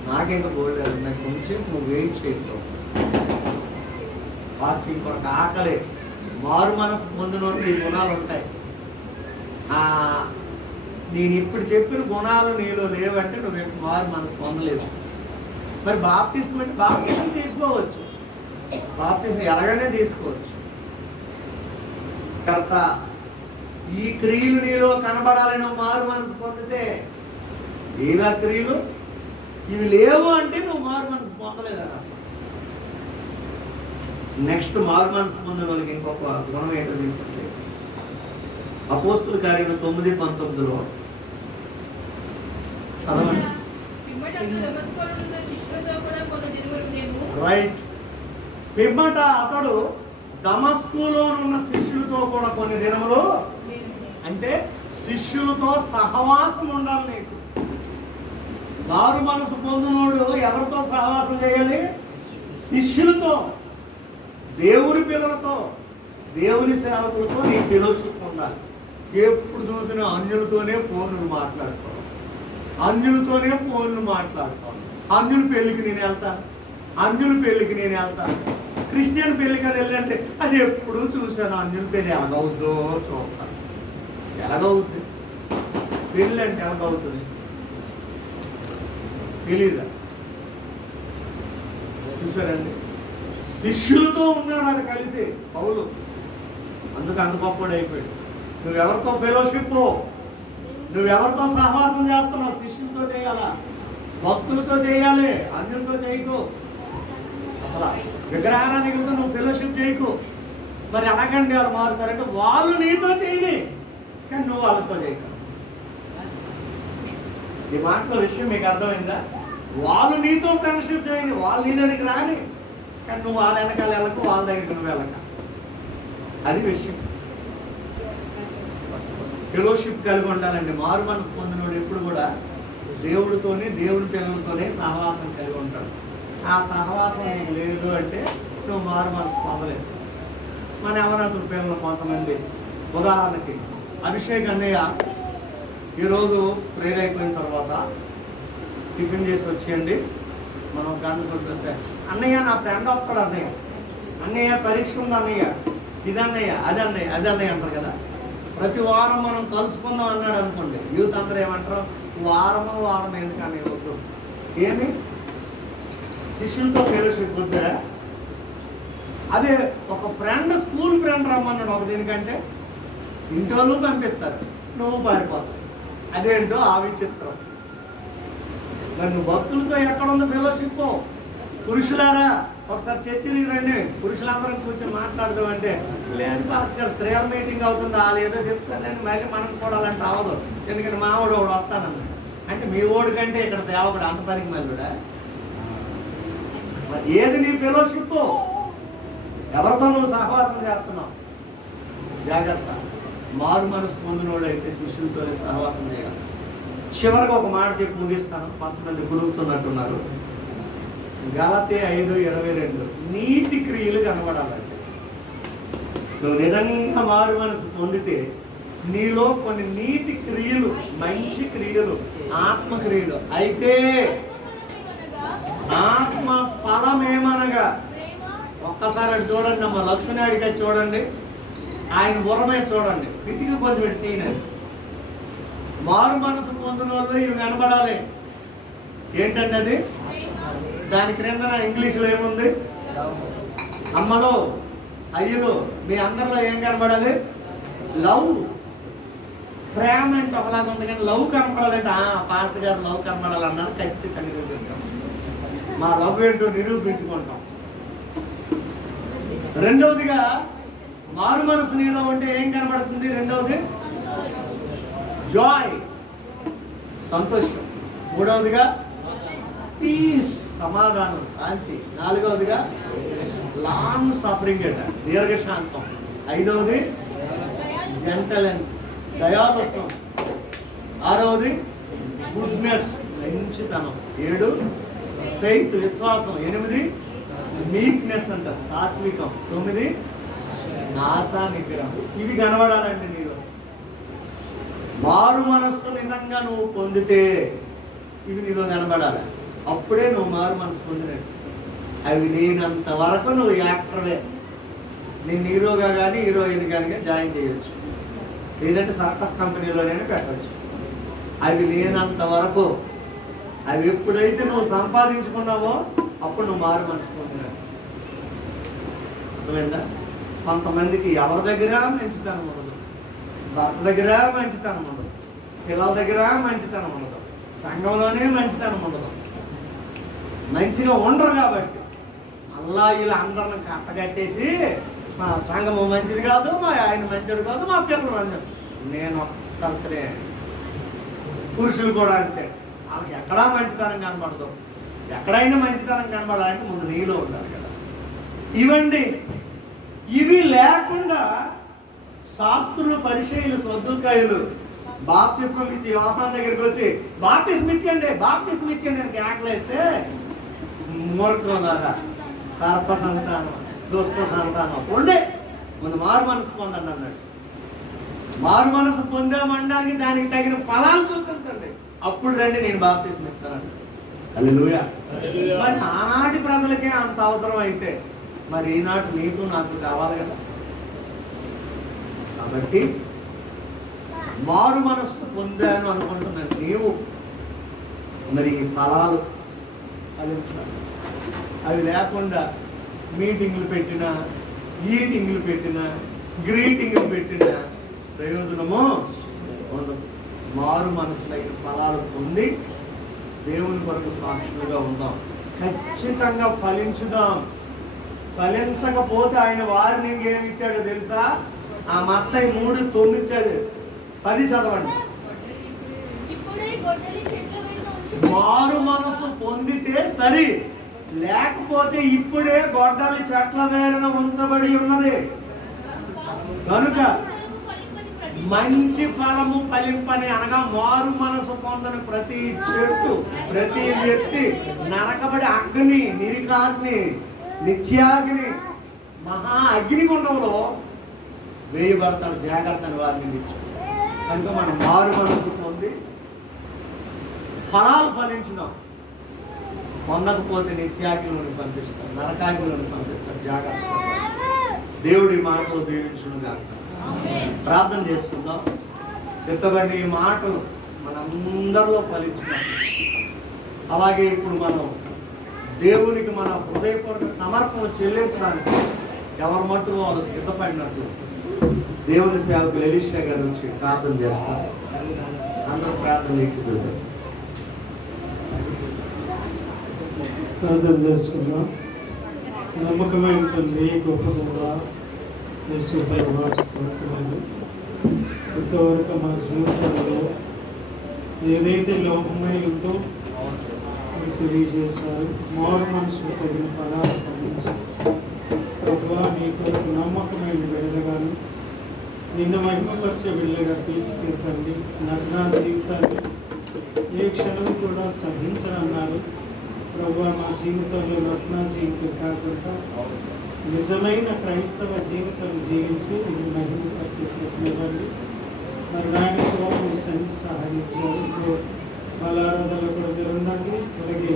నాకేంటో బోల్డ్ ఉన్నాయి, కొంచెం నువ్వు వెయిట్ చేయొచ్చు. వాక్యం కొరకు ఆకలి, మారు మనసు పొందిన ఈ గుణాలు ఉంటాయి. నేను ఇప్పుడు చెప్పిన గుణాలు నీలో లేవంటే నువ్వు మారు మనసు పొందలేవు. మరి బాప్తిస్మం అంటే బాప్తిస్మం తీసుకోవచ్చు, బాప్తిస్మం ఎలాగనే తీసుకోవచ్చు. కర్త ఈ క్రియలు నీలో కనబడాలి, నువ్వు మారు మనసు పొందితే. ఏవా క్రియలు? ఇవి లేవు అంటే నువ్వు మారు మనసు పొందలేదన్న. నెక్స్ట్ మారు మనసు పొందిన వాళ్ళకి ఇంకొక గుణం ఏంటో తెలుసండి. అపోస్తుల కార్యం 9:19 చదవండి. రైట్. పిమ్మట అతడు దమస్కులో ఉన్న శిష్యులతో కూడా కొన్ని దినములు, అంటే శిష్యులతో సహవాసం ఉండాలి నీకు. మారు మనసు పొందినోడు ఎవరితో సహవాసం చేయాలి? శిష్యులతో, దేవుని పిల్లలతో, దేవుని సేవకులతో నీ ఫెలోషిప్ ఉండాలి. ఎప్పుడు చూసినా అన్యులతోనే ఫోన్లు మాట్లాడుకోవాలి, అన్యుల పెళ్ళికి నేను వెళ్తాను, క్రిస్టియన్ పెళ్ళికి వెళ్ళంటే అది ఎప్పుడు చూశాను. అన్యుల పెళ్ళి ఎలాగవుద్దో చూస్తాను. ఎలాగవుద్ది పెళ్ళి అంటే? ఎలాగవుతుంది తెలీదా? చూసారండి, శిష్యులతో ఉన్నాడు అక్కడ కలిసి పౌలు. అందుకు అంత గొప్పడు అయిపోయాడు. నువ్వెవరితో ఫెలోషిప్, నువ్వెవరితో సహవాసం చేస్తున్నావు? శిష్యులతో చేయాలా, భక్తులతో చేయాలి, అన్యులతో చేయకు. అసలు విగ్రహారాధికులతో నువ్వు ఫెలోషిప్ చేయకు. మరి ఎలాగండి వాళ్ళు మారుతారంటే, వాళ్ళు నీతో చేయని కానీ నువ్వు వాళ్ళతో చేయకు. ఈ మాటలో విషయం మీకు అర్థమైందా? వాళ్ళు నీతో ఫ్రెండ్షిప్ చేయని, వాళ్ళు నీ దగ్గరికి రాని, కానీ నువ్వు వాళ్ళ వెనకాల వెళ్ళకు, వాళ్ళ దగ్గరికి నువ్వు వెళ్ళక. అది విషయం. ఫెలోషిప్ కలిగి ఉండాలండి. మారు మనసు పొందినోడు ఎప్పుడు కూడా దేవుడితోనే, దేవుని పిల్లలతోనే సహవాసం కలిగి ఉంటాడు. ఆ సహవాసం నీకు లేదు అంటే నువ్వు మారు మనసు పొందలేదు. మన యవనస్తుల పిల్లలు కొంతమంది, ఉదాహరణకి అభిషేక్ అన్నయ్య ఈరోజు ప్రేయర్ అయిపోయిన తర్వాత టిఫిన్ చేసి వచ్చేయండి, మనం గంట కొడుతుంటే, అన్నయ్య నా ఫ్రెండ్ వస్తాడు, అన్నయ్య పరీక్ష ఉంది, అన్నయ్య ఇది అన్నయ్య అది అన్నయ్య అంటారు కదా. ప్రతి వారం మనం కలుసుకుందాం అన్నాడు అనుకోండి, యూత్ అందరూ ఏమంటారు, వారం ఎందుకని వద్దు. ఏమి శిష్యులతో ఫెలోషిప్ వద్దా? అదే ఒక ఫ్రెండ్, స్కూల్ ఫ్రెండ్ రమ్మన్నాడు ఒక దీనికంటే, ఇంటోళ్ళు పంపిస్తారు, నువ్వు పారిపోతావు. అదేంటో ఆ విచిత్రం. మరి నువ్వు భక్తులతో ఎక్కడుందో ఫెలోషిప్? పురుషులారా ఒకసారి చర్చికి రండి, పురుషులందరం కూర్చొని మాట్లాడదామంటే లేదు పాస్టర్ స్త్రీల మీటింగ్ అవుతుంది, వాళ్ళు ఏదో చెప్తారని మళ్ళీ మనం కూడా అలాంటి అవ్వదు, ఎందుకంటే మావాడు ఒకడు వస్తానన్నాడు. అంటే మీ ఓడి కంటే ఇక్కడ సేవకుడు అంత పనికి మళ్ళుడా? మరి ఏది నీ ఫెలోషిప్? ఎవరితో నువ్వు సహవాసం చేస్తున్నావు? జాగ్రత్త. మారు మనసు పొందినోడు అయితే శిష్యులతోనే సహవాసం చేయాలి. చివరికి ఒక మాట చెప్పి ముగిస్తాను, కొంతమంది గురువుతున్నట్టున్నారు. గలతీ 5:22 నీతి క్రియలు కనబడాలంటే నువ్వు నిజంగా మారు మనసు పొందితే నీలో కొన్ని నీతి క్రియలు, మంచి క్రియలు, ఆత్మ క్రియలు అయితే ఆత్మ ఫలమేమనగా ఒక్కసారి అటు చూడండి అమ్మ, లక్ష్మీనాయుడికి చూడండి, ఆయన బుర్రమే చూడండి, పిటికి కొంచెం పెట్టి తీయనండి. మారు మనసు పొందిన వాళ్ళు ఇవి కనబడాలి. ఏంటంటే అది దాని క్రింద ఇంగ్లీష్లో ఏముంది? అమ్మలో అయ్యలో మీ అందరిలో ఏం కనబడాలి? లవ్. ప్రేమ అంటే ఒకలాగా ఉంది కానీ లవ్ కనపడాలంటే పాస్టర్ గారు లవ్ కనపడాలన్నారు. ఖచ్చితంగా చెప్తాం, మా లవ్ ఏంటో నిరూపించుకుంటాం. రెండవదిగా మారు మనసు నీలో ఉంటే ఏం కనబడుతుంది? రెండవది జాయ్, సంతోషం. మూడవదిగా పీస్, సమాధానం, శాంతి. నాలుగవదిగా లాంగ్ సఫరింగ్ అట, దీర్ఘశాంతం. ఐదవది జెంటలెన్స్, దయాలుత్వం. ఆరవది గుడ్నెస్, మంచితనం. 7 ఫెయిత్, విశ్వాసం. 8 మీక్నెస్ అంట, సాత్వికం. 9 ఆశా నిగ్రహం. ఇవి కనబడాలండి నీలో. మారు మనస్సు నిజంగా నువ్వు పొందితే ఇవి నీలో కనబడాలి. అప్పుడే నువ్వు మారు మనసు పొందినట్టు. అవి లేనంత వరకు నువ్వు యాక్టర్వే. నేను హీరోగా కానీ హీరోయిన్ కానీ జాయిన్ చేయొచ్చు, లేదంటే సర్కస్ కంపెనీలోనైనా పెట్టవచ్చు. అవి లేనంత వరకు, అవి ఎప్పుడైతే నువ్వు సంపాదించుకున్నావో అప్పుడు నువ్వు మారు మనసు పొందినట్టు. అర్థమైందా? కొంతమందికి ఎవరి దగ్గర మంచితనం ఉండదు, భర్త దగ్గర మంచితనం ఉండదు, పిల్లల దగ్గర మంచితనం ఉండదు, సంఘంలోనే మంచితనం ఉండదు. మంచిగా ఉండరు కాబట్టి మళ్ళా వీళ్ళు అందరిని కట్టగట్టేసి మా సంఘము మంచిది కాదు, మా ఆయన మంచిది కాదు, మా పిల్లలు మంచి. నేను ఒక్కరినే. పురుషులు కూడా అంతే, వాళ్ళకి ఎక్కడా మంచితనం కనబడదు. ఎక్కడైనా మంచితనం కనబడాలంటే ముందు నీలో ఉండాలి కదా. ఇవండి, ఇవి లేకుండా శాస్త్రులు, పరిచయులు, సద్దుకాయులు బాప్తిస్మం ఇచ్చి యోహాను దగ్గరికి వచ్చి బాప్తిస్మం ఇచ్చండి అని కేకలేస్తే మూర్ఖం దాకా సర్ప సంతానం, దుష్ట సంతానం ఉండే ముందు మారు మనసు పొందండి అన్నాడు. మారు మనసు పొందామనడానికి దానికి తగిన ఫలాలు చూపించండి, అప్పుడు రండి నేను బాప్తిస్మం ఇస్తాను. హల్లెలూయా. మరి ఆనాటి ప్రజలకే అంత అవసరం అయితే మరి ఈనాటి నీకు నాకు కావాలి కదా. కాబట్టి మారు మనస్సు పొందాను అనుకుంటున్నాను నీవు, మరి ఫలాలు ఫలించాలి. అవి లేకుండా మీటింగ్లు పెట్టినా, ఈటింగ్లు పెట్టినా, గ్రీటింగ్లు పెట్టినా ప్రయోజనము ఉండదు. మారు మనసులైన ఫలాలు పొంది దేవుని కొరకు సాక్షులుగా ఉందాం. ఖచ్చితంగా ఫలించుదాం. ఫలించకపోతే ఆయన వారిని ఇంకేమి ఇచ్చాడో తెలుసా? ఆ మత్తయి 3:9 10 చదవండి. మారు మనసు పొందితే సరి, లేకపోతే ఇప్పుడే గొడ్డలి చెట్ల వేరున ఉంచబడి ఉన్నది కనుక మంచి ఫలము ఫలింపని. అనగా మారు మనసు పొందని ప్రతి చెట్టు, ప్రతి వ్యక్తి నరకబడి అగ్ని, నిరికాగ్ని, నిత్యాగ్ని, మహా అగ్నిగుండంలో వేయబడతాడు. జాగ్రత్తని వారిని ఇచ్చు. కనుక మనం మారు మనసు పొంది ఫలాలు ఫలించినాం. పొందకపోతే నిత్యాగ్నిలోని పంపిస్తాం, నరకాగ్నిలోని పంపిస్తాం. జాగ్రత్త. దేవుడి మాటలు దీవించునుగా. ప్రార్థన చేసుకుందాం. ఎత్తబడి ఈ మాటలు మనందరిలో ఫలించినాం. అలాగే ఇప్పుడు మనం దేవునికి మన హృదయపూర్వక సమర్పణ చెల్లించడానికి ఎవరి మట్టుకు వాళ్ళు సిద్ధపడినట్లు దేవుని సేవకులు ఎలీషా గారు వచ్చి ప్రార్థన చేస్తారు. అందరూ ప్రార్థన ఎక్కుతుంది. ప్రార్థన చేసుకుందాం. నమ్మకమైన తండ్రి, గొప్ప దేవా, యేసు ప్రభువా, స్తోత్రాలు. ఇంతవరకు మన జీవితంలో ఏదైతే లోపమై ఉందో మీరు తెలియజేశారు. మారు మనసుకు తగిన ఫలాలు పండించారు. ప్రభువా, నీ కొరకు నమ్మకమైన బిడ్డగాను నిన్ను మహిమపరిచే బిడ్డగా తీర్చిదిద్దండి. నగ్న జీవితాన్ని ఏ క్షణం కూడా సహించనన్నారు. ప్రభువా, మా జీవితంలో నగ్న జీవితం కాకుండా నిజమైన క్రైస్తవ జీవితం జీవించి నిన్ను మహిమపరిచే ప్రతినివ్వండి. మరి నాయన మీ సన్ని సహాయించారు. బలారాధనలో కూడా మీరు ఉండండి. అలాగే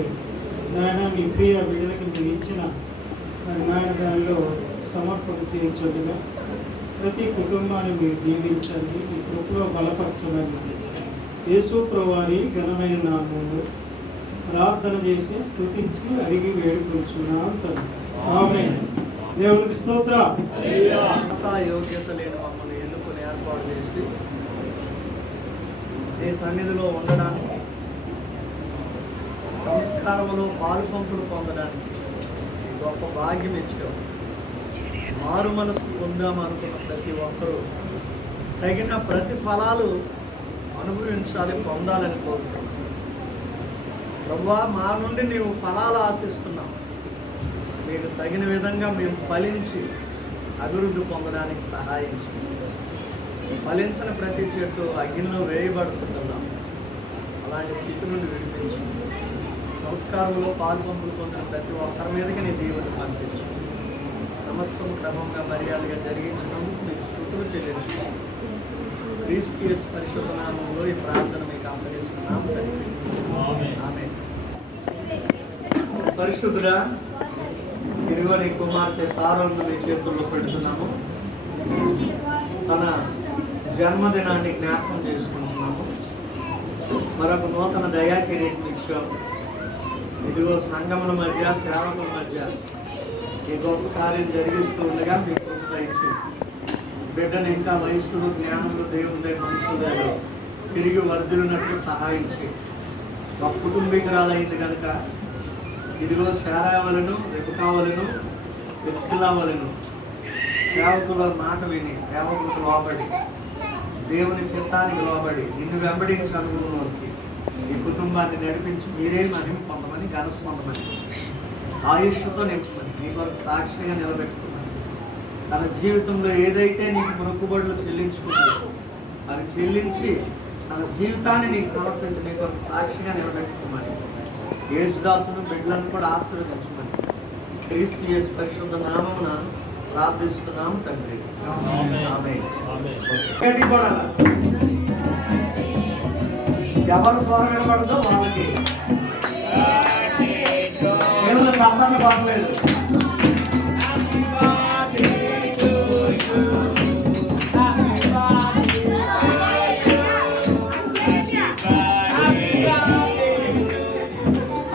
నాయన మీ ప్రియ బిడ్డలకి మీరు ఇచ్చిన మరి నాయన దానిలో సమర్పణ చేయించండిగా ప్రతి కుటుంబాన్ని మీరు దీవించండి. మీ కృపలో బలపరచమని యేసు ప్రభువారి ఘనమైన నామములో ప్రార్థన చేసి స్తుతించి అడిగి వేడుకొంచున్నాం తండ్రి. ఆమేన్. దేవునికి స్తోత్రం. యోగ్యత లేని మమ్మల్ని ఎన్నుకొని ఏర్పాటు చేసి ఈ సన్నిధిలో ఉండడానికి, సంస్కారంలో పాలు పంపులు పొందడానికి గొప్ప భాగ్యం ఇచ్చావు. మారు మనసు పొందామనుకున్న ప్రతి ఒక్కరూ తగిన ప్రతిఫలాలు అనుభవించాలి, పొందాలని కోరుతున్నాం. ప్రభువా, మా నుండి నీవు ఫలాలు ఆశిస్తున్నావు. మీకు తగిన విధంగా మేము ఫలించి అభివృద్ధి పొందడానికి సహాయించు. ఫలించిన ప్రతి చెట్టు అగ్నిలో వేయబడుతున్నాం. అలాంటి స్థితి నుండి విడిపించు. సంస్కారంలో పాల్పంపులు పొందిన ప్రతి ఒక్కరి మీదకి నీ దేవుని పంపించు. సమస్తం క్రమంగా మర్యాదగా జరిగించినందుకు మీకు స్తుతులు చెల్లించున్నాం. క్రీస్తు యేసు పరిశుద్ధ నామంలో ఈ ప్రార్థన మీకు అప్పగిస్తున్నాం తండ్రి. ఆమేన్. పరిశుద్ధుడా, ఇదిగో నీ కుమార్తె సారోను మీ చేతుల్లో పెడుతున్నాము. తన జన్మదినాన్ని జ్ఞాపకం చేసుకుంటున్నాము. మరొక నూతన దయాకిరీటం ఇచ్చాం. ఇదిగో సంఘముల మధ్య, సేవకుల మధ్య ఈ గొప్ప కార్యం జరిగిస్తూ ఉండగా మీకు కృప ఇచ్చి బిడ్డను ఇంకా వయస్సులు, జ్ఞానంలో, దేవుడే మనుషులలో తిరిగి వర్ధిల్లినట్లు సహాయించి ఒక కుటుంబీకురాలైంది కనుక ఇదిగో శారావలను, రెబకావలను, ఇస్కిలావలను సేవకుల మాట విని, సేవకులకు లోబడి, దేవుని చిత్తానికి లోబడి నిన్ను వెంబడించి అనుభవంలోకి ఈ కుటుంబాన్ని నడిపించి మీరే మహిమ పొందమని, ఘనత పొందమని, ఆయుష్తో నింపమని, నీ కొరకు సాక్షిగా నిలబెట్టుకోమని, తన జీవితంలో ఏదైతే నీకు మొక్కుబడులు చెల్లించుకుందో అది చెల్లించి తన జీవితాన్ని నీకు సమర్పించి నీ కొరకు సాక్షిగా నిలబెట్టుకోమని, యేసుదాసును బిడ్డలను కూడా ఆశీర్వదించమని క్రీస్తు యేసు పరిశుద్ధ నామమున ప్రార్థిస్తున్నాము తండ్రి. ఆమేన్. ఎవరు స్వరం వినబడదో వాళ్ళకి ఏమైనా చప్పట్లు పడలేదు.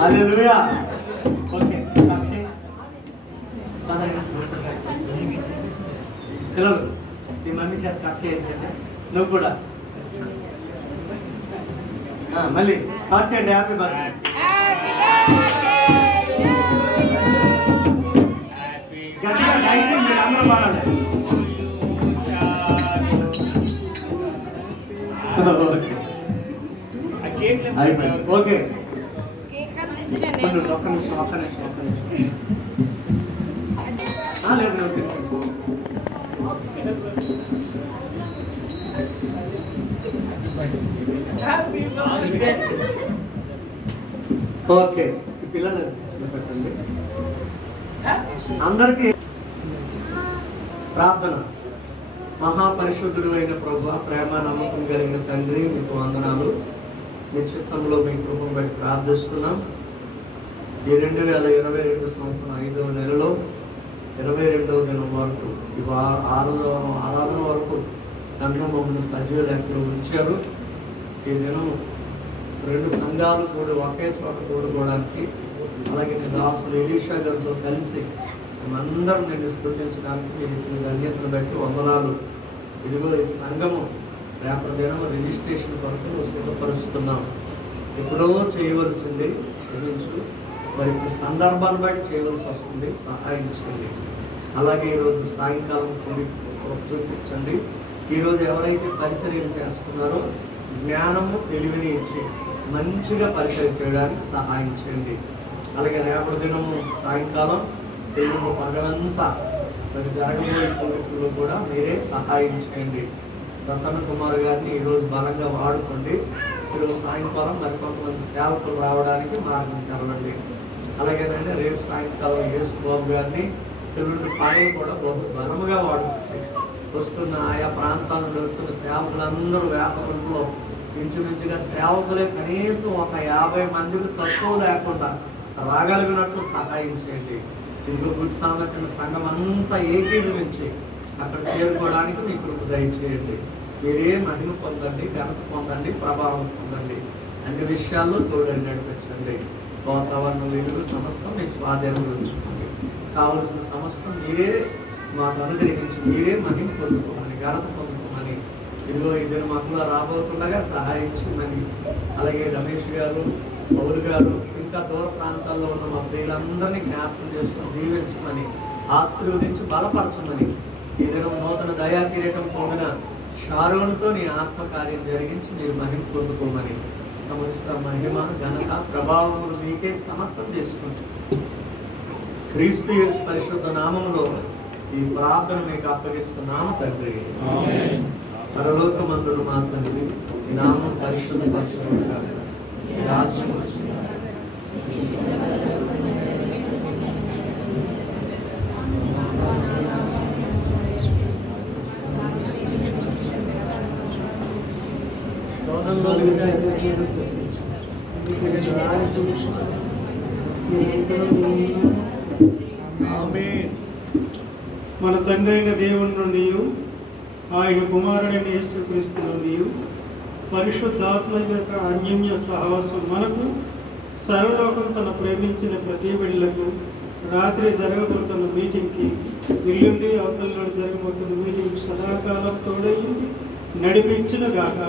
హల్లెలూయా. ఓకే, సాక్షి పిల్లలు మీ మమ్మీ చేత కట్ చేయించండి. నువ్వు కూడా మళ్ళీ స్టార్ట్ చేయండి. Happy birthday. గట్టిగా అయితే మీరు అందరూ పాడాలి. ఓకే, ఒక్క నిమిషం. లేదు ఓకే. ఈ పిల్లలు పెట్టండి. అందరికీ ప్రార్థన. మహాపరిశుద్ధుడు అయిన ప్రభువా, ప్రేమ నమ్మకం కలిగిన తండ్రి, మీకు వందనాలు. మీ చిత్తంలో మీ కృపను బట్టి ప్రార్థిస్తున్నాం. ఈ 2022 సంవత్సరం 5వ నెలలో 22వ దినం వరకు ఈ ఆరాధన వరకు నన్ను మమ్మల్ని సజీవ లెక్కలో ఉంచారు. ఈ దినం 2 సంఘాలు కూడా ఒకే చోట కూడుకోవడానికి, అలాగే నేను దాసులు ఎలీషా గారితో కలిసి మేమందరం నేను స్తుతించడానికి మీరు ఇచ్చిన ధన్యతను బట్టి వందనాలు ఇదిగో ఈ సంఘము రేపటి దినం రిజిస్ట్రేషన్ కొరకు నువ్వు సిద్ధపరుస్తున్నాం. ఎప్పుడో చేయవలసింది క్షమించు, మరి ఇప్పుడు సందర్భాన్ని బట్టి చేయవలసి వస్తుంది, సహాయం చేయండి. అలాగే ఈరోజు సాయంకాలం కూడి చూపించండి. ఈరోజు ఎవరైతే పరిచర్యలు చేస్తున్నారో జ్ఞానము తెలివిని ఇచ్చి మంచిగా పరిచయం చేయడానికి సహాయం చేయండి. అలాగే రేపటి దినము సాయంకాలం తెలుగు పగలంతా మరి జరగబోయే కోరికల్లో కూడా మీరే సహాయం చేయండి. ప్రసన్న కుమార్ గారిని ఈరోజు బలంగా వాడుకోండి. ఈరోజు సాయంకాలం మరి కొంతమంది సేవకులు రావడానికి మార్గం తెరవండి. అలాగేనండి రేపు సాయంకాలం యేసు బాబు గారిని తెలుగు పనులు కూడా బలముగా వాడుకోండి. వస్తున్న ఆయా ప్రాంతాల నుండి వస్తున్న సేవకులందరూ వేపకుంటలో ఇంచుమించుగా సేవకులే కనీసం ఒక 50 మందికి తక్కువ లేకుండా రాగలిగినట్లు సహాయం చేయండి. ఇంకో గుడ్ సామర్థ్యం సంఘం అంతా ఏకీభవించి అక్కడ చేరుకోవడానికి మీ కృప దయచేయండి. మీరే మహిమ పొందండి, ఘనత పొందండి, ప్రభావం పొందండి. అన్ని విషయాల్లో తోడని నడిపించండి. వాతావరణం వెలుగు సమస్తం మీ స్వాధీనంలో ఉంచుకోండి. కావలసిన సమస్తం మీరే మాకు అనుగ్రహించి మీరే మహిమ పొందుకోమని, ఘనత పొందుకోమని. ఇదిగో ఇద్దరు మక్కువ రాబోతుండగా సహాయం చేయమని. అలాగే రమేష్ గారు, పౌరు గారు, ఇంకా దూర ప్రాంతాల్లో ఉన్న మా ప్రియులందరినీ జ్ఞాపకం చేసుకుని దీవించమని, ఆశీర్వదించి బలపరచమని. ఈ దినం నూతన దయా కిరీటం పొందిన షారోనుతో నీ ఆత్మకార్యం జరిగించి మీరు మహిమ పొందుకోమని, సమస్త మహిమ ఘనత ప్రభావములు మీకే సమర్పణ చేసుకుంటూ క్రీస్తు యేసు పరిశుద్ధ నామములో ఈ ప్రార్థన మీకు అప్పగిస్తున్నాము తండ్రి. పరలోకమందున మా తండ్రి, ఈ నామం పరిశుద్ధపరచబడుగాక. ఈ రాజ్యం మన తండ్రి అయిన దేవుని నుండి, ఆయన కుమారుడైన యేసుక్రీస్తు నుండి, పరిశుద్ధాత్మ యొక్క అన్యోన్య సహవాసం మనకు, సర్వలోకం తన ప్రేమించిన ప్రతి బిడ్డలకు, రాత్రి జరగబోతున్న మీటింగ్కి, ఎల్లుండి అవతల నాడు జరగబోతున్న మీటింగ్ సదాకాలం తోడయ్యింది నడిపించిన గాక.